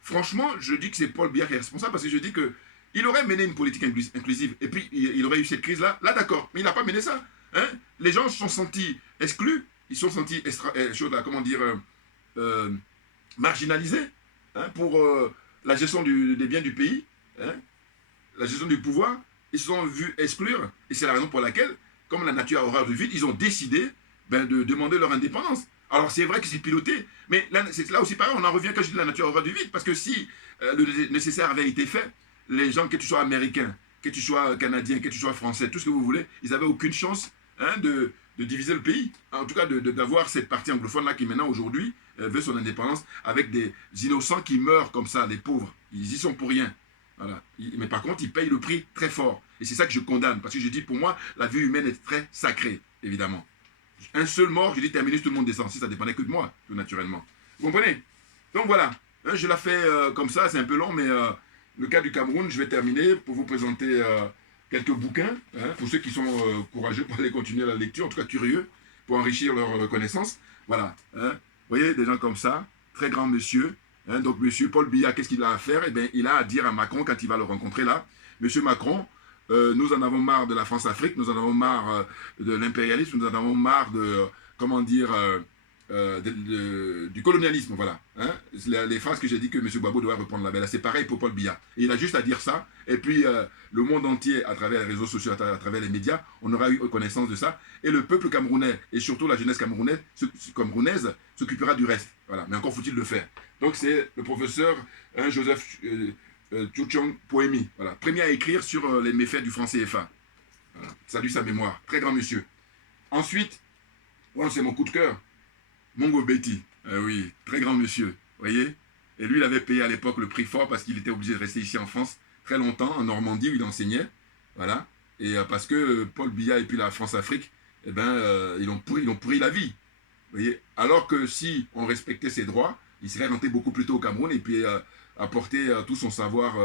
franchement, je dis que c'est Paul Biya qui est responsable, parce que je dis qu'il aurait mené une politique inclusive, et puis il aurait eu cette crise-là, d'accord, mais il n'a pas mené ça. Hein? Les gens se sont sentis exclus, ils se sont sentis, marginalisés, hein, pour la gestion des biens du pays, hein, la gestion du pouvoir. Ils se sont vus exclure, et c'est la raison pour laquelle, comme la nature a horreur du vide, ils ont décidé de demander leur indépendance. Alors c'est vrai que c'est piloté, mais là aussi pareil, on en revient quand je dis la nature a horreur du vide, parce que si le nécessaire avait été fait, les gens, que tu sois américain, que tu sois canadien, que tu sois français, tout ce que vous voulez, ils n'avaient aucune chance, hein, de diviser le pays. En tout cas, d'avoir cette partie anglophone-là qui maintenant, aujourd'hui, veut son indépendance, avec des innocents qui meurent comme ça, les pauvres. Ils y sont pour rien. Voilà. Mais par contre, ils payent le prix très fort. Et c'est ça que je condamne. Parce que je dis, pour moi, la vie humaine est très sacrée, évidemment. Un seul mort, je dis, terminé, tout le monde descend. Si ça dépendait que de moi, tout naturellement. Vous comprenez? Donc voilà. Hein, je la fais comme ça, c'est un peu long, mais le cas du Cameroun, je vais terminer pour vous présenter quelques bouquins, hein, pour ceux qui sont courageux pour aller continuer la lecture, en tout cas curieux, pour enrichir leur connaissance. Voilà. Hein. Vous voyez, des gens comme ça, très grands monsieur. Hein, donc, monsieur Paul Biya, qu'est-ce qu'il a à faire? Eh bien, il a à dire à Macron, quand il va le rencontrer là, monsieur Macron, nous en avons marre de la France-Afrique, nous en avons marre de l'impérialisme, nous en avons marre de, comment dire, du colonialisme, voilà. Hein? Les phrases que j'ai dit que M. Gbagbo doit reprendre là, c'est pareil pour Paul Biya. Et il a juste à dire ça, et puis le monde entier, à travers les réseaux sociaux, à travers les médias, on aura eu connaissance de ça, et le peuple camerounais, et surtout la jeunesse camerounaise s'occupera du reste. Voilà. Mais encore faut-il le faire. Donc c'est le professeur Joseph Tchouchong Poemi, voilà. Premier à écrire sur les méfaits du franc CFA. Voilà. Salut sa mémoire, très grand monsieur. Ensuite, voilà, c'est mon coup de cœur, Mongo Betty, oui, très grand monsieur, vous voyez. Et lui, il avait payé à l'époque le prix fort parce qu'il était obligé de rester ici en France très longtemps, en Normandie où il enseignait, voilà. Et parce que Paul Biya et puis la France-Afrique, eh ben, ils ont pourri la vie, vous voyez. Alors que si on respectait ses droits, il serait rentré beaucoup plus tôt au Cameroun et puis apporter tout son savoir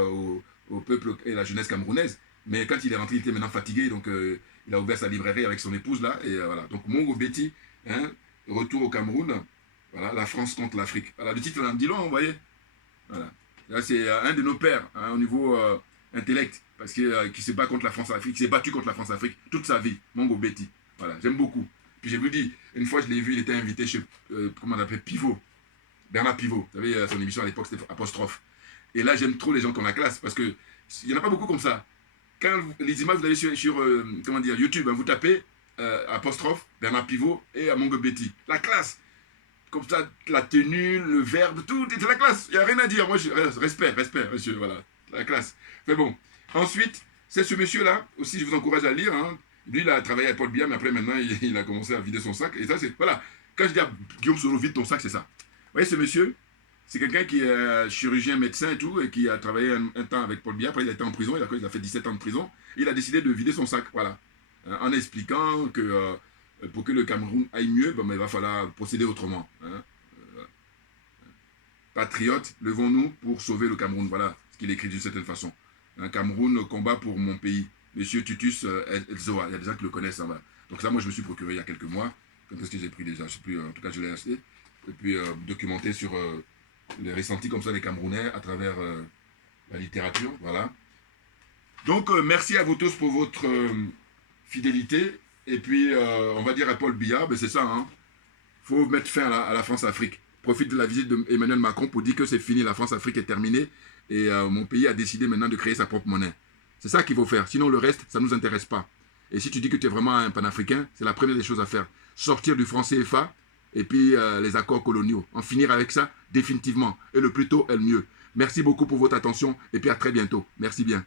au peuple et la jeunesse camerounaise. Mais quand il est rentré, il était maintenant fatigué, donc il a ouvert sa librairie avec son épouse là, et voilà. Donc Mongo Betty, hein, retour au Cameroun, voilà, la France contre l'Afrique. Voilà, le titre en dit long, vous voyez. Voilà. Là, c'est un de nos pères, hein, au niveau intellect, parce que qui se bat contre la France-Afrique, qui s'est battu contre la France-Afrique toute sa vie, Mongo Betty. Voilà, j'aime beaucoup. Puis je vous dis, une fois je l'ai vu, il était invité chez, comment on appelle, Pivot. Bernard Pivot, vous savez, son émission à l'époque, c'était Apostrophe. Et là, j'aime trop les gens qui ont la classe, parce qu'il n'y en a pas beaucoup comme ça. Quand les images, vous allez sur comment dire, YouTube, hein, vous tapez Apostrophe, Bernard Pivot et Mongo Betty. La classe. Comme ça, la tenue, le verbe, tout, c'est la classe. Il n'y a rien à dire. Moi, respect, monsieur, voilà. La classe. Mais bon. Ensuite, c'est ce monsieur-là, aussi, je vous encourage à lire. Hein. Lui, il a travaillé à Paul Biya, mais après, maintenant, il a commencé à vider son sac. Et ça, c'est, voilà. Quand je dis à Guillaume Soro, vide ton sac, c'est ça. Vous voyez ce monsieur, C'est quelqu'un qui est chirurgien, médecin et tout, et qui a travaillé un temps avec Paul Biya. Après, il a été en prison, il a fait 17 ans de prison. Il a décidé de vider son sac, voilà. En expliquant que pour que le Cameroun aille mieux, ben, il va falloir procéder autrement. Hein. Patriotes, levons-nous pour sauver le Cameroun. Voilà ce qu'il écrit d'une certaine façon. Un Cameroun combat pour mon pays. Monsieur Tutus Elzoa, il y a des gens qui le connaissent. Hein, donc ça, moi, je me suis procuré il y a quelques mois. Quand est-ce que j'ai pris déjà? Je sais plus, en tout cas, je l'ai acheté. Et puis, documenté sur les ressentis comme ça des Camerounais à travers la littérature. Voilà. Donc, merci à vous tous pour votre fidélité. Et puis, on va dire à Paul Biya, ben c'est ça, hein. Faut mettre fin à la France-Afrique. Profite de la visite d'Emmanuel Macron pour dire que c'est fini, la France-Afrique est terminée et mon pays a décidé maintenant de créer sa propre monnaie. C'est ça qu'il faut faire, sinon le reste, ça ne nous intéresse pas. Et si tu dis que tu es vraiment un panafricain, c'est la première des choses à faire. Sortir du franc CFA et puis les accords coloniaux. En finir avec ça définitivement. Et le plus tôt est le mieux. Merci beaucoup pour votre attention et puis à très bientôt. Merci bien.